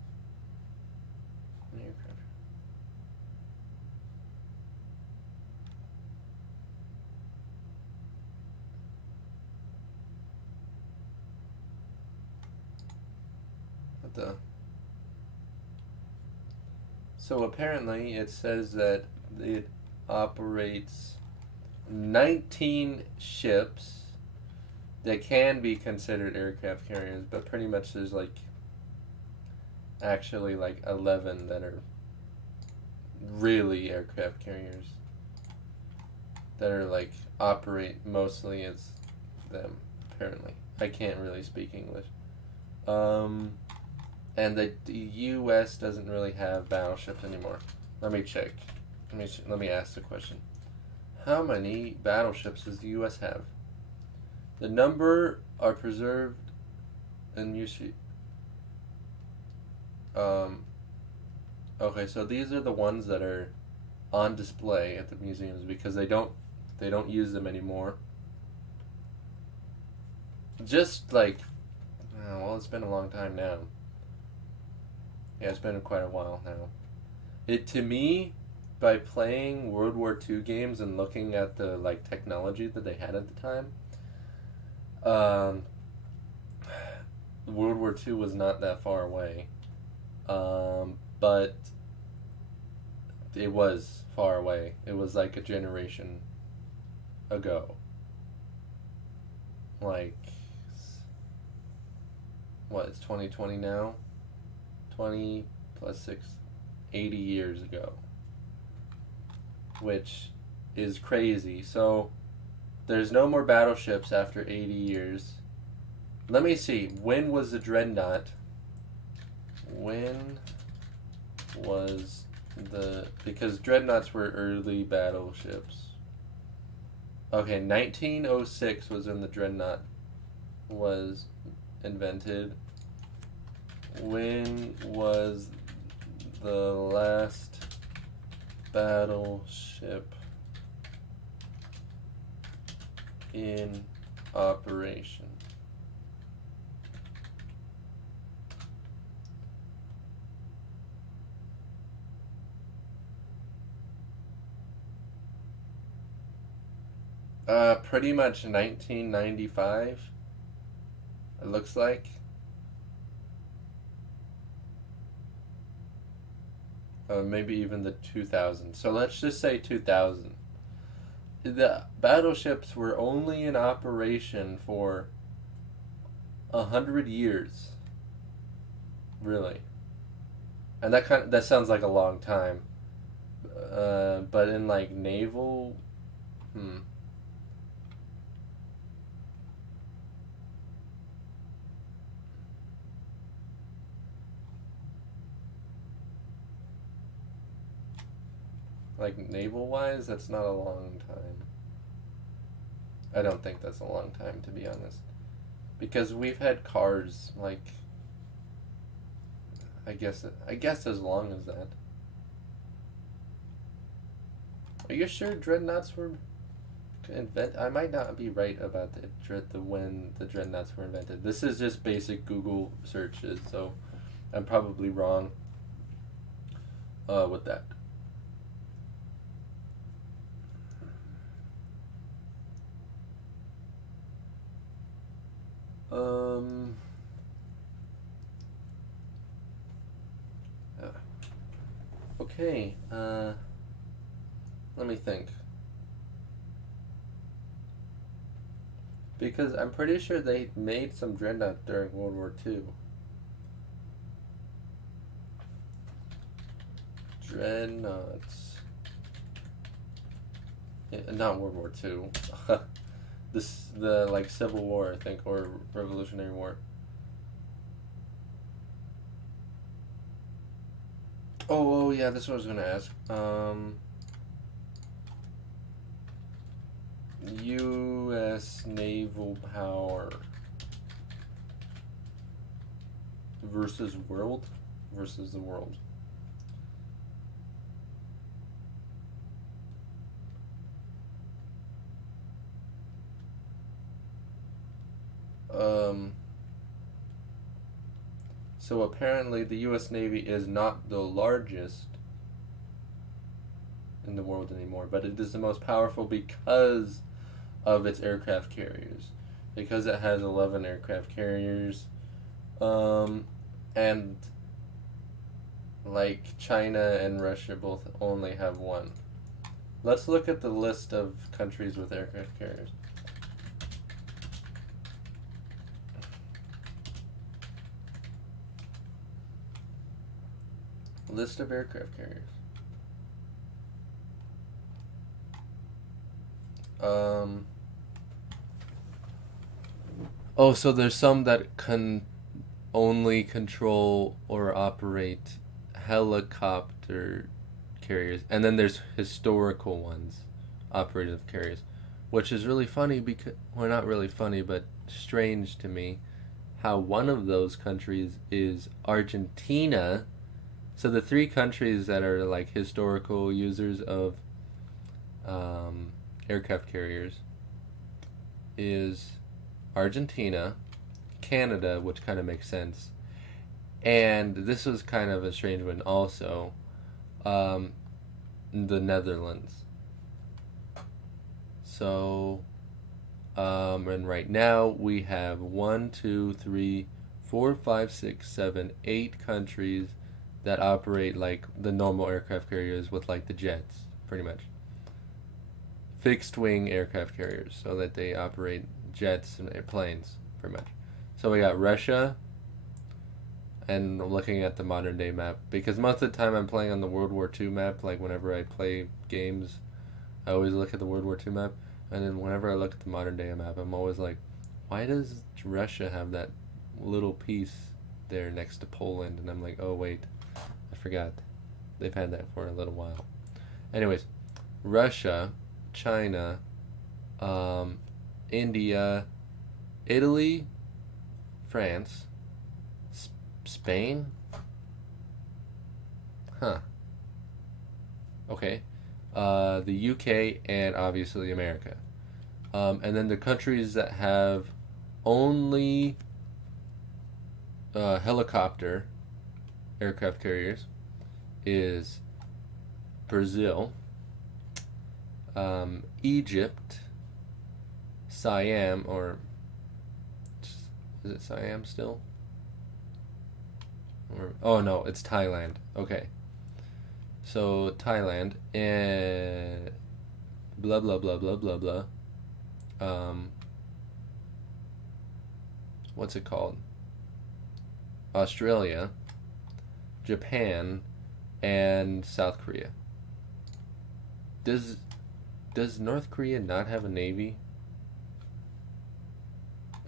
What the? So apparently it says that it operates 19 ships that can be considered aircraft carriers, but pretty much there's like actually like 11 that are really aircraft carriers that are like operate mostly as them, apparently. I can't really speak English. And the U.S. doesn't really have battleships anymore. Let me check. Let me ask the question. How many battleships does the U.S. have? The number are preserved in museum. Okay, so these are the ones that are on display at the museums because they don't use them anymore. Just like, well, it's been a long time now. Yeah, it's been quite a while now. To me, by playing World War II games and looking at the like technology that they had at the time, World War II was not that far away, but it was far away. It was like a generation ago. Like, what, it's 2020 now? 20 plus 6, 80 years ago. Which is crazy. So, there's no more battleships after 80 years. Let me see. When was the Dreadnought? When was the... Because Dreadnoughts were early battleships. Okay, 1906 was when the dreadnought was invented. When was the last battleship in operation? Pretty much 1995, it looks like. Maybe even the 2000. So let's just say 2000. The battleships were only in operation for 100 years. Really. And that sounds like a long time. But in like naval, like naval wise, that's not a long time. I don't think that's a long time, to be honest. Because we've had cars like, I guess as long as that. Are you sure dreadnoughts were invented? I might not be right about when the dreadnoughts were invented. This is just basic Google searches, so I'm probably wrong with that. Okay, let me think. Because I'm pretty sure they made some dreadnought during World War II. Dreadnoughts. Yeah, not World War II. The like Civil War, I think, or Revolutionary War. Oh yeah, this is what I was gonna ask. U.S. naval power versus the world. So apparently the U.S. Navy is not the largest in the world anymore, but it is the most powerful because of its aircraft carriers. Because it has 11 aircraft carriers, and like China and Russia both only have one. Let's look at the list of countries with aircraft carriers. List of aircraft carriers. Oh, so there's some that can only control or operate helicopter carriers, and then there's historical ones, operative carriers, which is really funny because, well, not really funny, but strange to me, how one of those countries is Argentina. So the three countries that are like historical users of aircraft carriers is Argentina, Canada, which kind of makes sense, and this was kind of a strange one also, the Netherlands. So, and right now we have 1, 2, 3, 4, 5, 6, 7, 8 countries that operate like the normal aircraft carriers with like the jets, pretty much. Fixed wing aircraft carriers, so that they operate jets and airplanes, pretty much. So we got Russia, and looking at the modern day map, because most of the time I'm playing on the World War II map, like whenever I play games, I always look at the World War II map, and then whenever I look at the modern day map, I'm always like, why does Russia have that little piece there next to Poland? And I'm like, oh wait, I forgot. They've had that for a little while. Anyways, Russia, China, India, Italy, France, Spain. Huh. Okay. The UK and obviously America. And then the countries that have only helicopter aircraft carriers is Brazil, Egypt, Siam, or is it Siam still? Or, oh no, it's Thailand. Okay. So Thailand and blah blah blah blah blah blah. What's it called? Australia, Japan, and South Korea. Does North Korea not have a navy?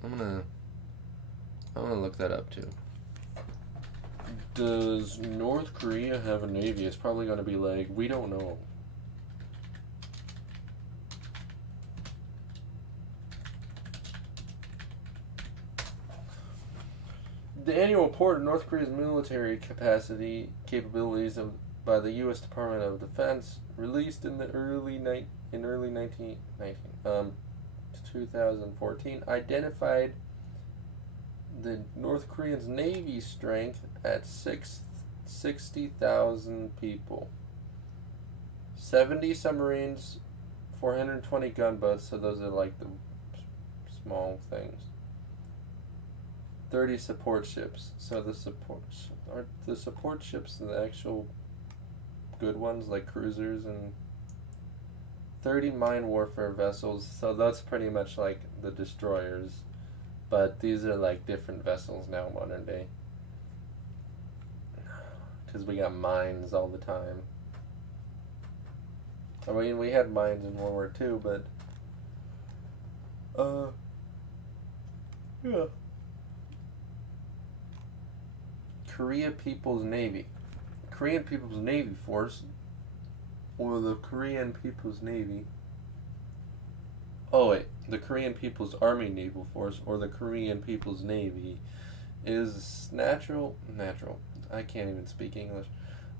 I'm gonna look that up too. Does North Korea have a navy? It's probably gonna be like, we don't know. The annual report of North Korea's military capabilities by the U.S. Department of Defense, released in 2014, identified the North Koreans' navy strength at 60,000 people, 70 submarines, 420 gunboats. So those are like the small things. 30 support ships. So the support ships the actual good ones, like cruisers, and 30 mine warfare vessels. So that's pretty much like the destroyers, but these are like different vessels now, modern day, because we got mines all the time. I mean, we had mines in World War II, but yeah. Korean People's Navy Force, or the Korean People's Navy. Oh wait, the Korean People's Army Naval Force, or the Korean People's Navy, is natural. I can't even speak English.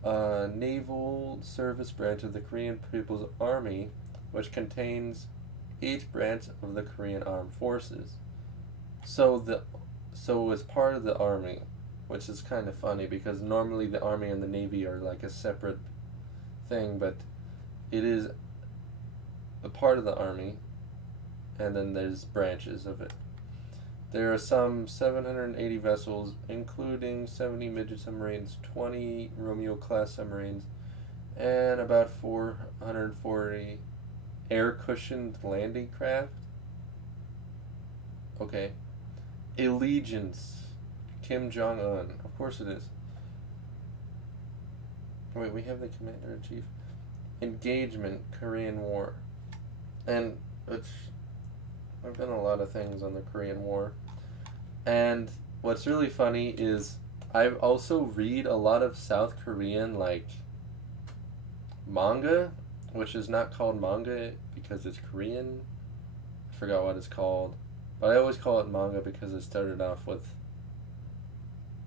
Naval service branch of the Korean People's Army, which contains each branch of the Korean Armed Forces. So it's part of the Army, which is kind of funny because normally the Army and the Navy are like a separate thing, but it is a part of the Army, and then there's branches of it. There are some 780 vessels, including 70 midget submarines, 20 Romeo-class submarines, and about 440 air-cushioned landing craft. Okay. Allegiance. Kim Jong-un. Of course it is. Wait, we have the Commander-in-Chief. Engagement, Korean War. And I've done a lot of things on the Korean War. And what's really funny is I also read a lot of South Korean, like, manga, which is not called manga because it's Korean. I forgot what it's called. But I always call it manga because it started off with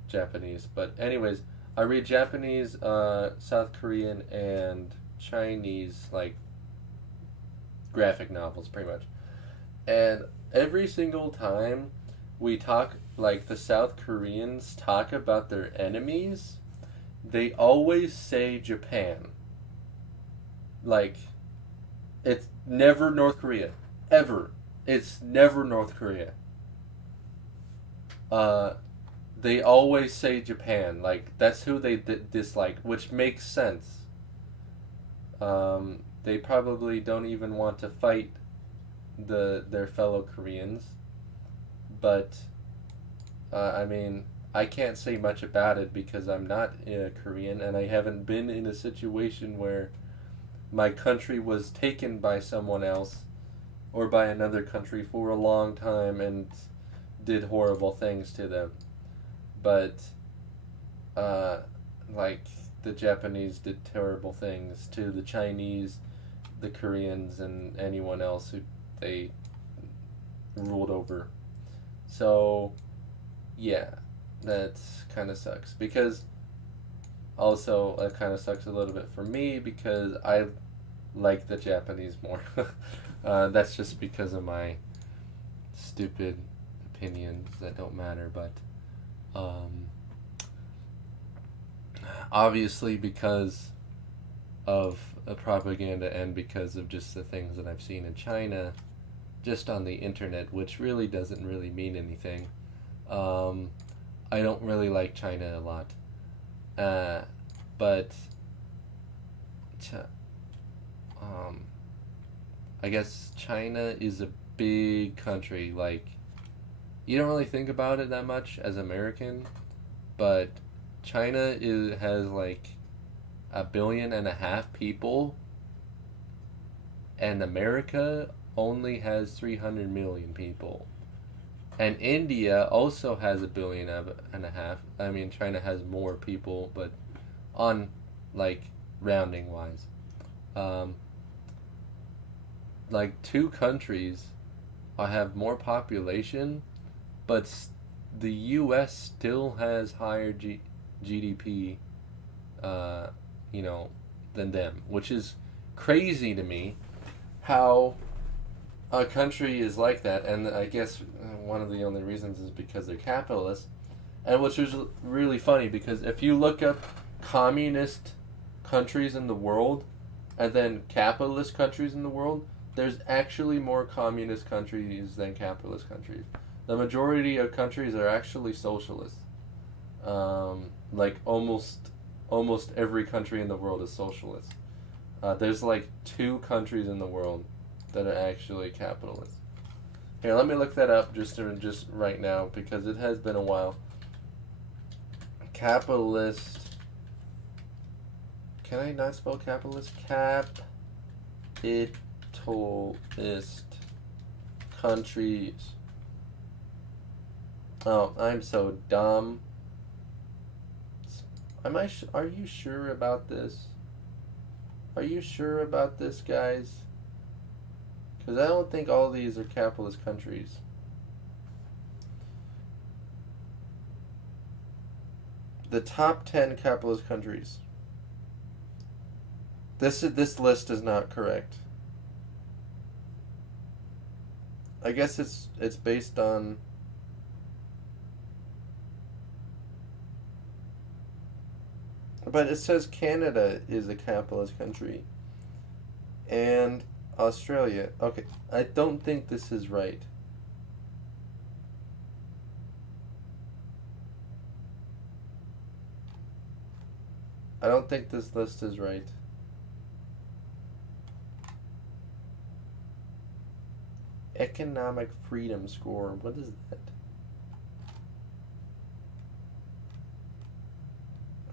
Japanese. But anyways, I read Japanese, South Korean, and Chinese, like, graphic novels, pretty much. And every single time we talk, like, the South Koreans talk about their enemies, they always say Japan. Like, it's never North Korea. Ever. It's never North Korea. They always say Japan. Like, that's who they dislike, which makes sense. They probably don't even want to fight their fellow Koreans. But, I mean, I can't say much about it because I'm not Korean, and I haven't been in a situation where my country was taken by someone else or by another country for a long time and did horrible things to them. But, like, the Japanese did terrible things to the Chinese, the Koreans, and anyone else who they ruled over. So, yeah, that kind of sucks. Because, also, it kind of sucks a little bit for me because I like the Japanese more. That's just because of my stupid opinions that don't matter, but obviously because of propaganda and because of just the things that I've seen in China, just on the internet, which really doesn't really mean anything. I don't really like China a lot, but I guess China is a big country. Like, you don't really think about it that much as American, but China has like 1.5 billion people, and America only has 300 million people. And India also has 1.5 billion. I mean, China has more people, but on, like, rounding wise. Like, two countries have more population, but the U.S. still has higher GDP, than them, which is crazy to me. How a country is like that, and I guess one of the only reasons is because they're capitalist, and which is really funny because if you look up communist countries in the world and then capitalist countries in the world, there's actually more communist countries than capitalist countries. The majority of countries are actually socialist. Like almost every country in the world is socialist. There's like 2 countries in the world that are actually capitalist. Here, let me look that up just right now because it has been a while. Capitalist. Can I not spell capitalist? Capitalist countries. Oh, I'm so dumb. Are you sure about this? Are you sure about this, guys? Because I don't think all these are capitalist countries. The top 10 capitalist countries. This list is not correct. I guess it's based on. But it says Canada is a capitalist country. And Australia. Okay, I don't think this is right. I don't think this list is right. Economic freedom score. What is that?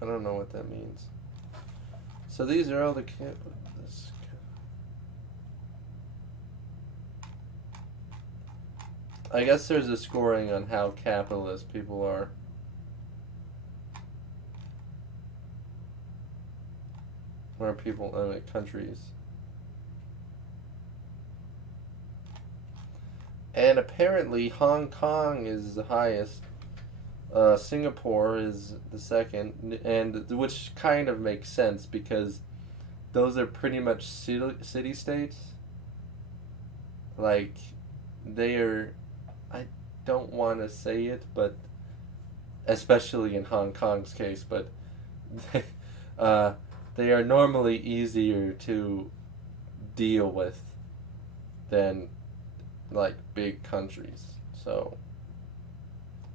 I don't know what that means. So these are all the I guess there's a scoring on how capitalist people are. Or people, countries. And apparently Hong Kong is the highest. Singapore is the second, and which kind of makes sense because those are pretty much city states. Like, they are, I don't want to say it, but especially in Hong Kong's case, but they are normally easier to deal with than like big countries. So,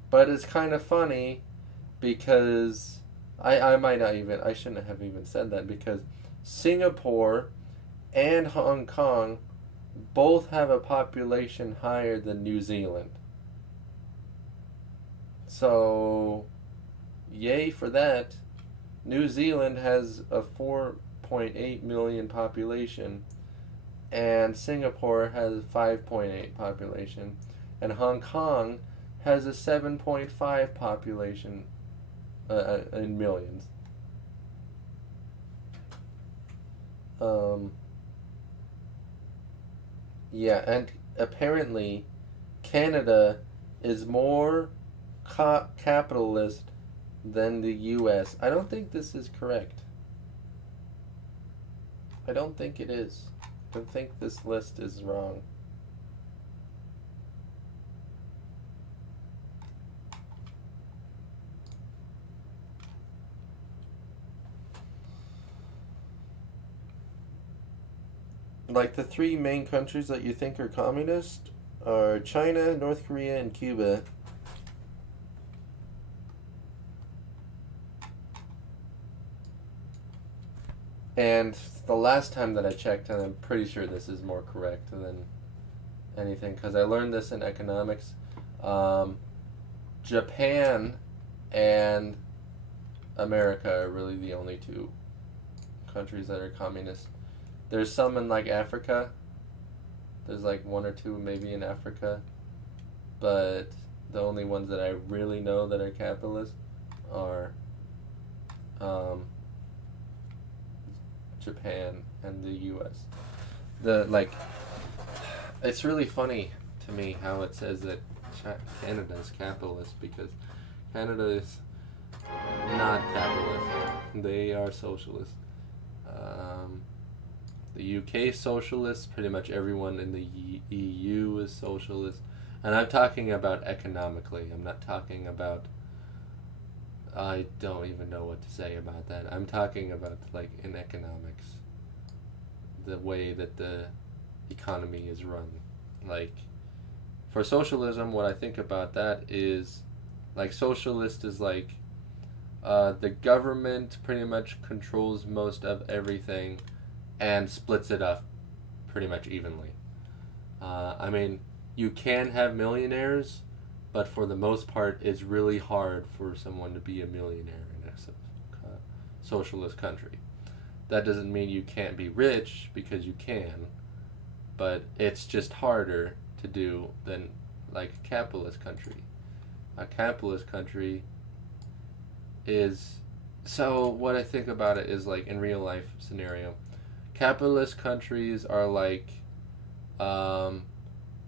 but it's kind of funny because I shouldn't have even said that because Singapore and Hong Kong both have a population higher than New Zealand. So, yay for that. New Zealand has a 4.8 million population, and Singapore has a 5.8 population, and Hong Kong has a 7.5 population in millions. Yeah, and apparently Canada is more capitalist than the U.S. I don't think this is correct. I don't think it is. I think this list is wrong. Like the three main countries that you think are communist are China, North Korea, and Cuba. And the last time that I checked, and I'm pretty sure this is more correct than anything, because I learned this in economics, Japan and America are really the only two countries that are communist. There's some in like Africa. There's like one or two maybe in Africa. But the only ones that I really know that are capitalist are Japan and the US. It's really funny to me how it says that Canada is capitalist, because Canada is not capitalist. They are socialist. The UK is socialist. Pretty much everyone in the EU is socialist. And I'm talking about economically. I'm not talking about... I don't even know what to say about that. I'm talking about, like, in economics. The way that the economy is run. Like, for socialism, what I think about that is, like, socialist is like, the government pretty much controls most of everything and splits it up pretty much evenly. I mean, you can have millionaires, but for the most part, it's really hard for someone to be a millionaire in a socialist country. That doesn't mean you can't be rich, because you can, but it's just harder to do than like a capitalist country. A capitalist country is... So what I think about it is, like, in real life scenario, capitalist countries are like,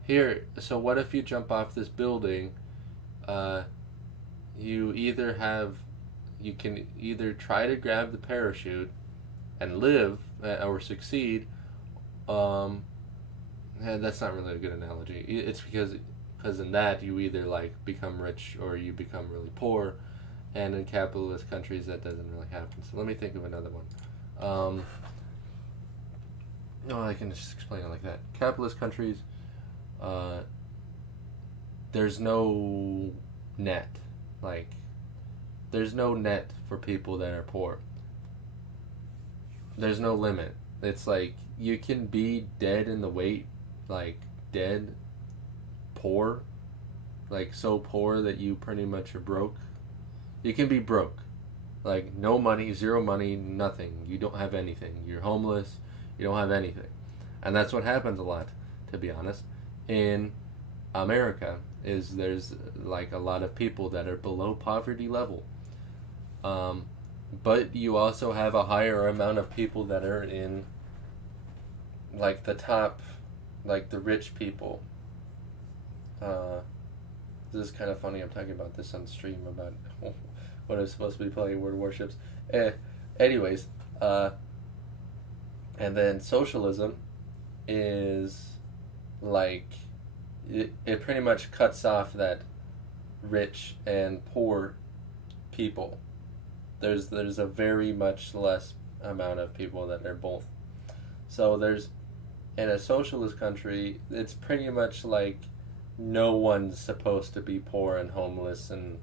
here, so what if you jump off this building, you can either try to grab the parachute and live, or succeed, and that's not really a good analogy. It's because in that you either, like, become rich or you become really poor, and in capitalist countries that doesn't really happen. So let me think of another one. No, I can just explain it like that. Capitalist countries, there's no net. Like, there's no net for people that are poor. There's no limit. It's like, you can be dead in the weight, like, dead, poor, like, so poor that you pretty much are broke. You can be broke. Like, no money, zero money, nothing. You don't have anything. You're homeless. You don't have anything. And that's what happens a lot, to be honest, in America, is there's, like, a lot of people that are below poverty level. But you also have a higher amount of people that are in, like, the top, like, the rich people. This is kind of funny. I'm talking about this on stream about what I'm supposed to be playing Word Warships. Anyways, and then socialism is like, it pretty much cuts off that rich and poor people. There's a very much less amount of people that are both. So there's, in a socialist country, it's pretty much like no one's supposed to be poor and homeless and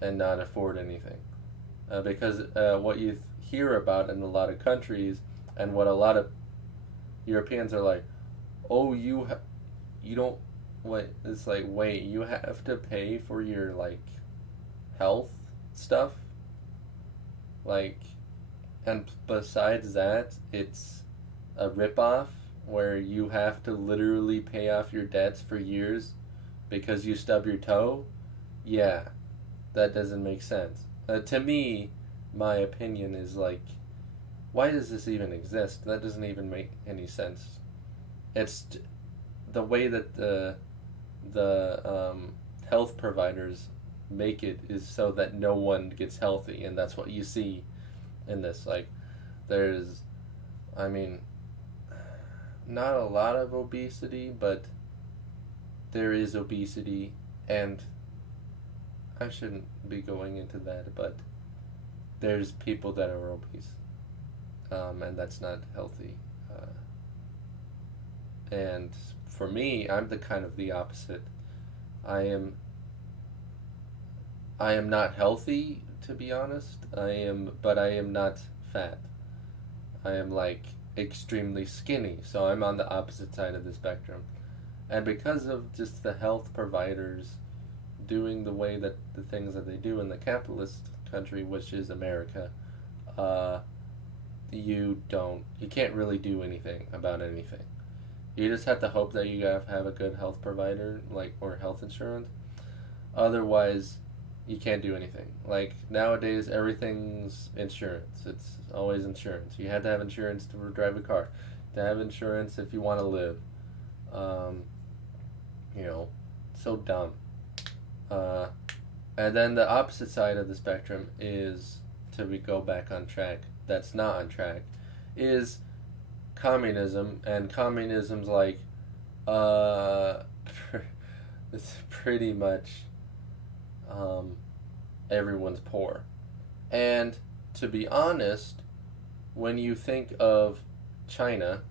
not afford anything. Because what you hear about in a lot of countries, and what a lot of Europeans are like, oh, you don't, wait, it's like, wait, you have to pay for your, like, health stuff? Like, and besides that, it's a ripoff where you have to literally pay off your debts for years because you stub your toe? Yeah, that doesn't make sense. To me, my opinion is like, why does this even exist? That doesn't even make any sense. the way that the health providers make it is so that no one gets healthy, and that's what you see in this. Like, there's, I mean, not a lot of obesity, but there is obesity, and I shouldn't be going into that, but there's people that are obese, and that's not healthy. And for me, I'm the opposite. I am not healthy, to be honest. But I am not fat. I am like extremely skinny, so I'm on the opposite side of the spectrum. And because of just the health providers doing the way that the things that they do in the capitalist country, which is America, you can't really do anything about anything. You just have to hope that you have a good health provider, like, or health insurance. Otherwise, you can't do anything. Like, nowadays, everything's insurance. It's always insurance. You have to have insurance to drive a car, to have insurance if you want to live. So dumb. And then the opposite side of the spectrum is, to go back on track, that's not on track, is communism. And communism's like, it's pretty much everyone's poor. And to be honest, when you think of China,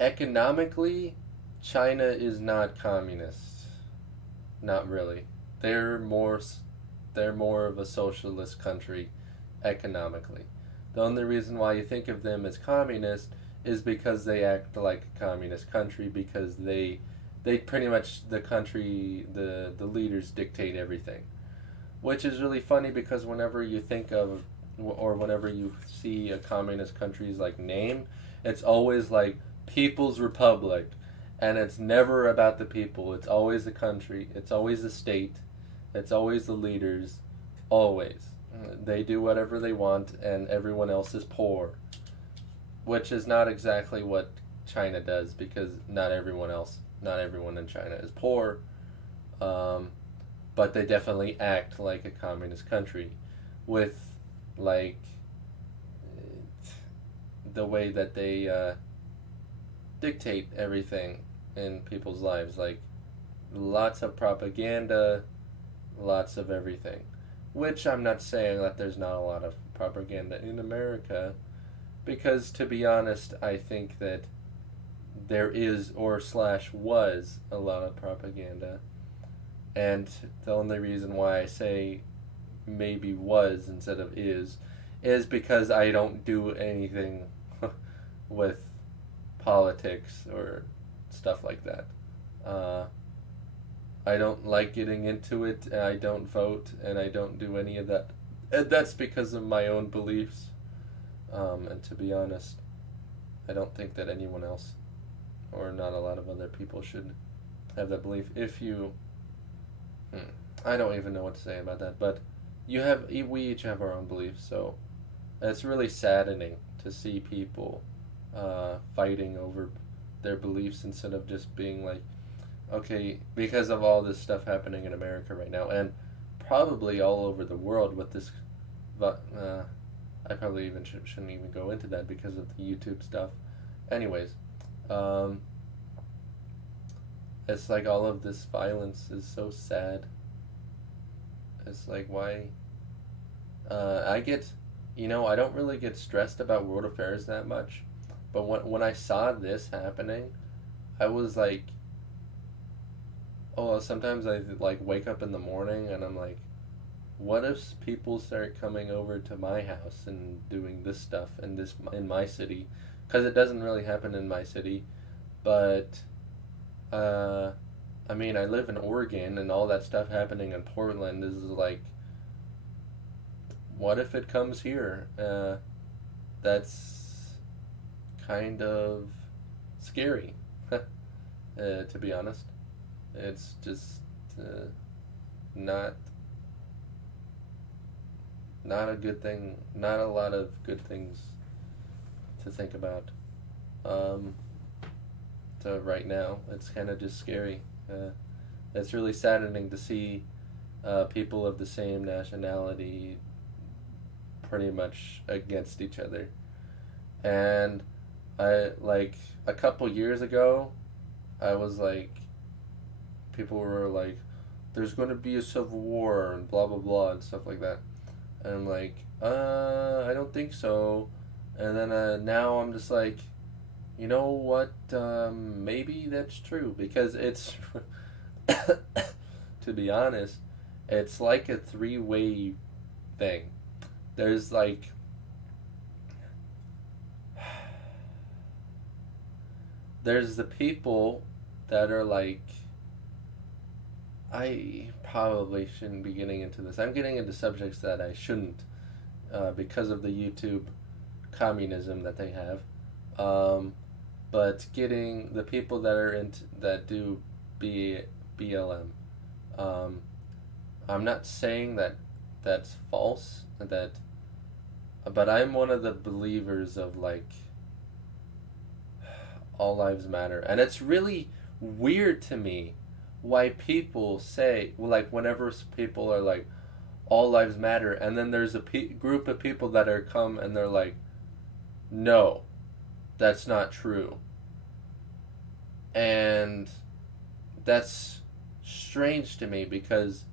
economically, China is not communist. Not really. They're more of a socialist country economically. The only reason why you think of them as communist is because they act like a communist country, because they pretty much, the country, the leaders dictate everything. Which is really funny, because whenever you think of, or whenever you see a communist country's like name, it's always like People's Republic, and it's never about the people. It's always the country, it's always the state, it's always the leaders, always. They do whatever they want, and everyone else is poor. Which is not exactly what China does, because not everyone in China is poor. But they definitely act like a communist country, with, like, the way that they dictate everything in people's lives. Like, lots of propaganda, lots of everything. Which I'm not saying that there's not a lot of propaganda in America, because, to be honest, I think that there is, or / was, a lot of propaganda. And the only reason why I say maybe was instead of is because I don't do anything with politics or stuff like that. I don't like getting into it, and I don't vote, and I don't do any of that. And that's because of my own beliefs. And to be honest, I don't think that anyone else, or not a lot of other people, should have that belief. If you... I don't even know what to say about that, but we each have our own beliefs, so it's really saddening to see people fighting over their beliefs instead of just being like, okay, because of all this stuff happening in America right now, and probably all over the world with this, but I probably even shouldn't even go into that because of the YouTube stuff. Anyways, it's like all of this violence is so sad. It's like, why? I don't really get stressed about world affairs that much, but when I saw this happening, I was like, sometimes I like wake up in the morning and I'm like, what if people start coming over to my house and doing this stuff in my city? Because it doesn't really happen in my city, but I mean, I live in Oregon, and all that stuff happening in Portland is like, what if it comes here? That's kind of scary, to be honest. It's just not a good thing. Not a lot of good things to think about. To right now. It's kind of just scary. It's really saddening to see people of the same nationality pretty much against each other. And I, like, a couple years ago, I was like, people were like, there's going to be a civil war and blah blah blah and stuff like that. And I'm like, I don't think so. And then now I'm just like, you know what, maybe that's true, because it's to be honest, it's like a three-way thing. There's like there's the people that are like, I probably shouldn't be getting into this. I'm getting into subjects that I shouldn't, because of the YouTube communism that they have. But getting the people that are into that do BLM. I'm not saying that that's false. But I'm one of the believers of like all lives matter, and it's really weird to me why people say, like, whenever people are like all lives matter, and then there's a group of people that are come and they're like, no, that's not true. And that's strange to me, because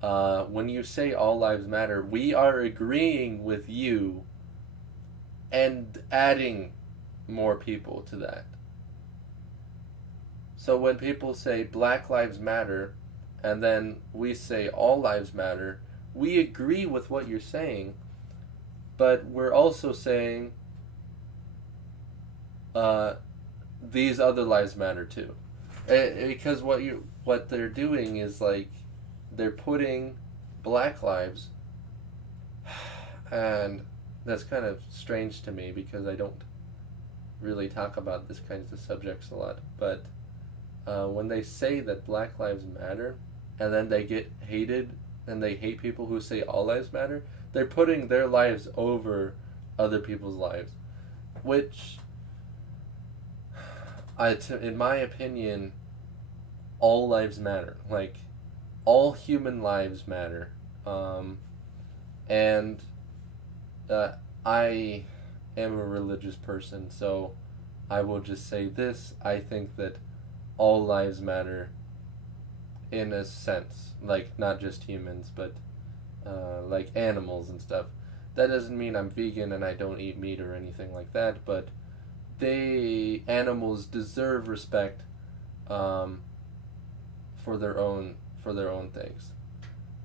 when you say all lives matter, we are agreeing with you and adding more people to that. So when people say Black Lives Matter and then we say all lives matter, we agree with what you're saying, but we're also saying these other lives matter too. Because what they're doing is like they're putting Black lives, and that's kind of strange to me because I don't really talk about this kinds of subjects a lot. But when they say that Black lives matter and then they get hated and they hate people who say all lives matter, they're putting their lives over other people's lives, which in my opinion, all lives matter. Like, all human lives matter. And I am a religious person, so I will just say this. I think that all lives matter in a sense. Like, not just humans, but like animals and stuff. That doesn't mean I'm vegan and I don't eat meat or anything like that, but animals deserve respect for their own things.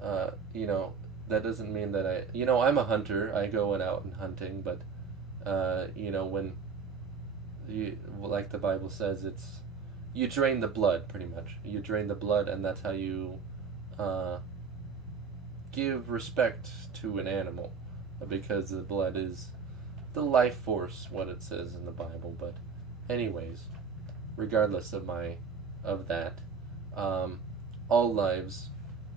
That doesn't mean that I'm a hunter. I go out and hunting, but when like the Bible says, you drain the blood, pretty much. You drain the blood, and that's how you give respect to an animal, because the blood is the life force, what it says in the Bible. But anyways, regardless of that, all lives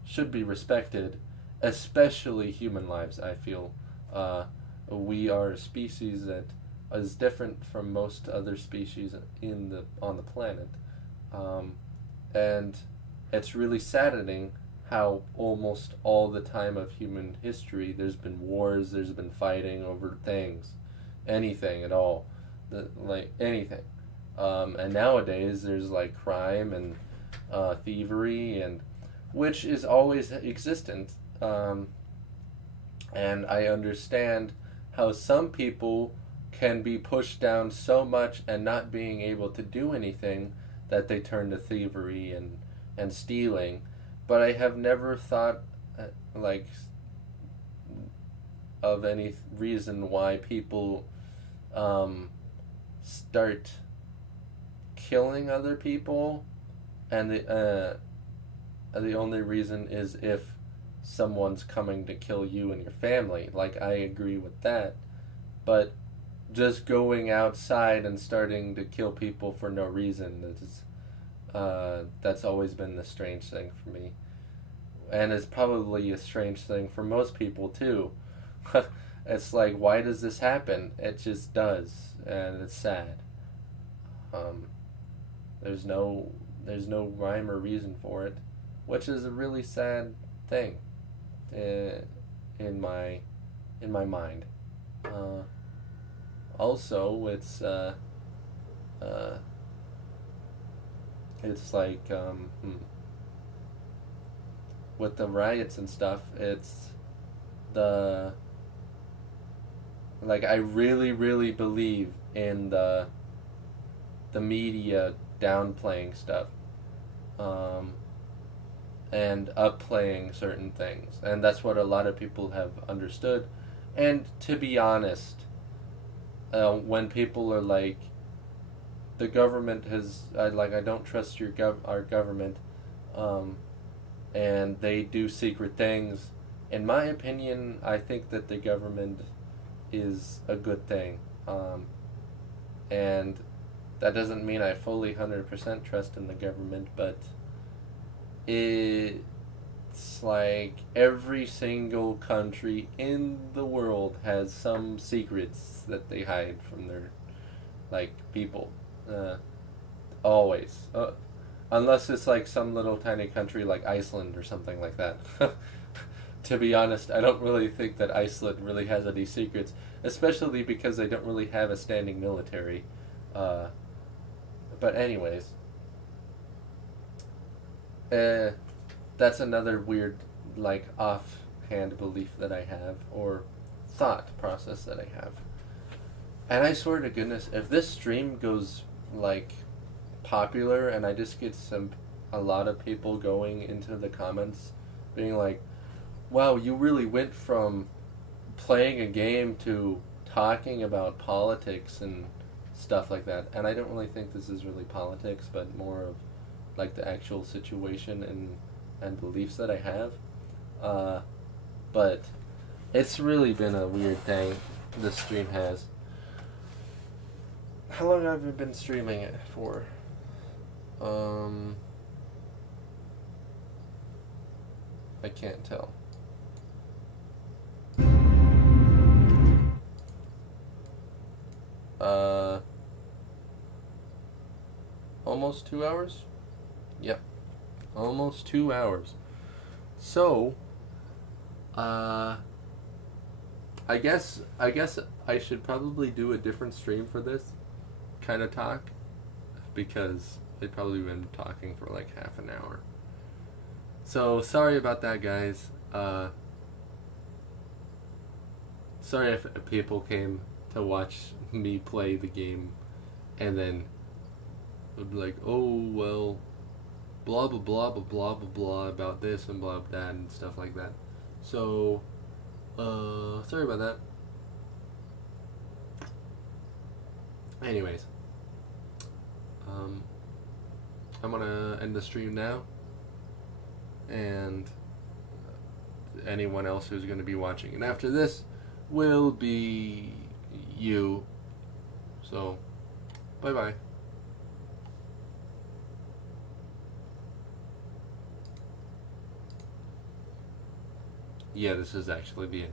should be respected, especially human lives. I feel we are a species that is different from most other species on the planet, and it's really saddening how almost all the time of human history there's been wars, there's been fighting over things, anything at all, like anything, and nowadays there's like crime and thievery, and which is always existent, and I understand how some people can be pushed down so much and not being able to do anything that they turn to thievery and stealing. But I have never thought of any reason why people start killing other people, and the only reason is if someone's coming to kill you and your family. Like, I agree with that, but just going outside and starting to kill people for no reason, that's always been the strange thing for me, and it's probably a strange thing for most people too. It's like, why does this happen? It just does, and it's sad. There's no rhyme or reason for it, which is a really sad thing, in my mind. Also, it's like with the riots and stuff. It's the like I really believe in the media downplaying stuff, and upplaying certain things, and that's what a lot of people have understood. And to be honest, when people are like, the government has, I don't trust our government, and they do secret things. In my opinion, I think that the government is a good thing, and that doesn't mean I fully 100% trust in the government, but it's like every single country in the world has some secrets that they hide from their people. Always. Unless it's like some little tiny country like Iceland or something like that. To be honest, I don't really think that Iceland really has any secrets, especially because they don't really have a standing military. But anyways, that's another weird, offhand belief that I have, or thought process that I have. And I swear to goodness, if this stream goes, popular, and I just get a lot of people going into the comments being like, wow, you really went from playing a game to talking about politics and stuff like that. And I don't really think this is really politics, but more of the actual situation and beliefs that I have. But it's really been a weird thing this stream has. How long have I been streaming it for? I can't tell. Almost 2 hours? Yep. Almost 2 hours. So, I guess I should probably do a different stream for this kind of talk, because I've probably been talking for half an hour. So, sorry about that, guys. Sorry if people came to watch me play the game and then would be like, oh, well, blah, blah, blah, blah, blah, blah, blah, about this and blah, blah, that, and stuff like that. So, sorry about that. Anyways, I'm gonna end the stream now, and anyone else who's gonna be watching and after this will be you. So, bye-bye. Yeah, this is actually the end.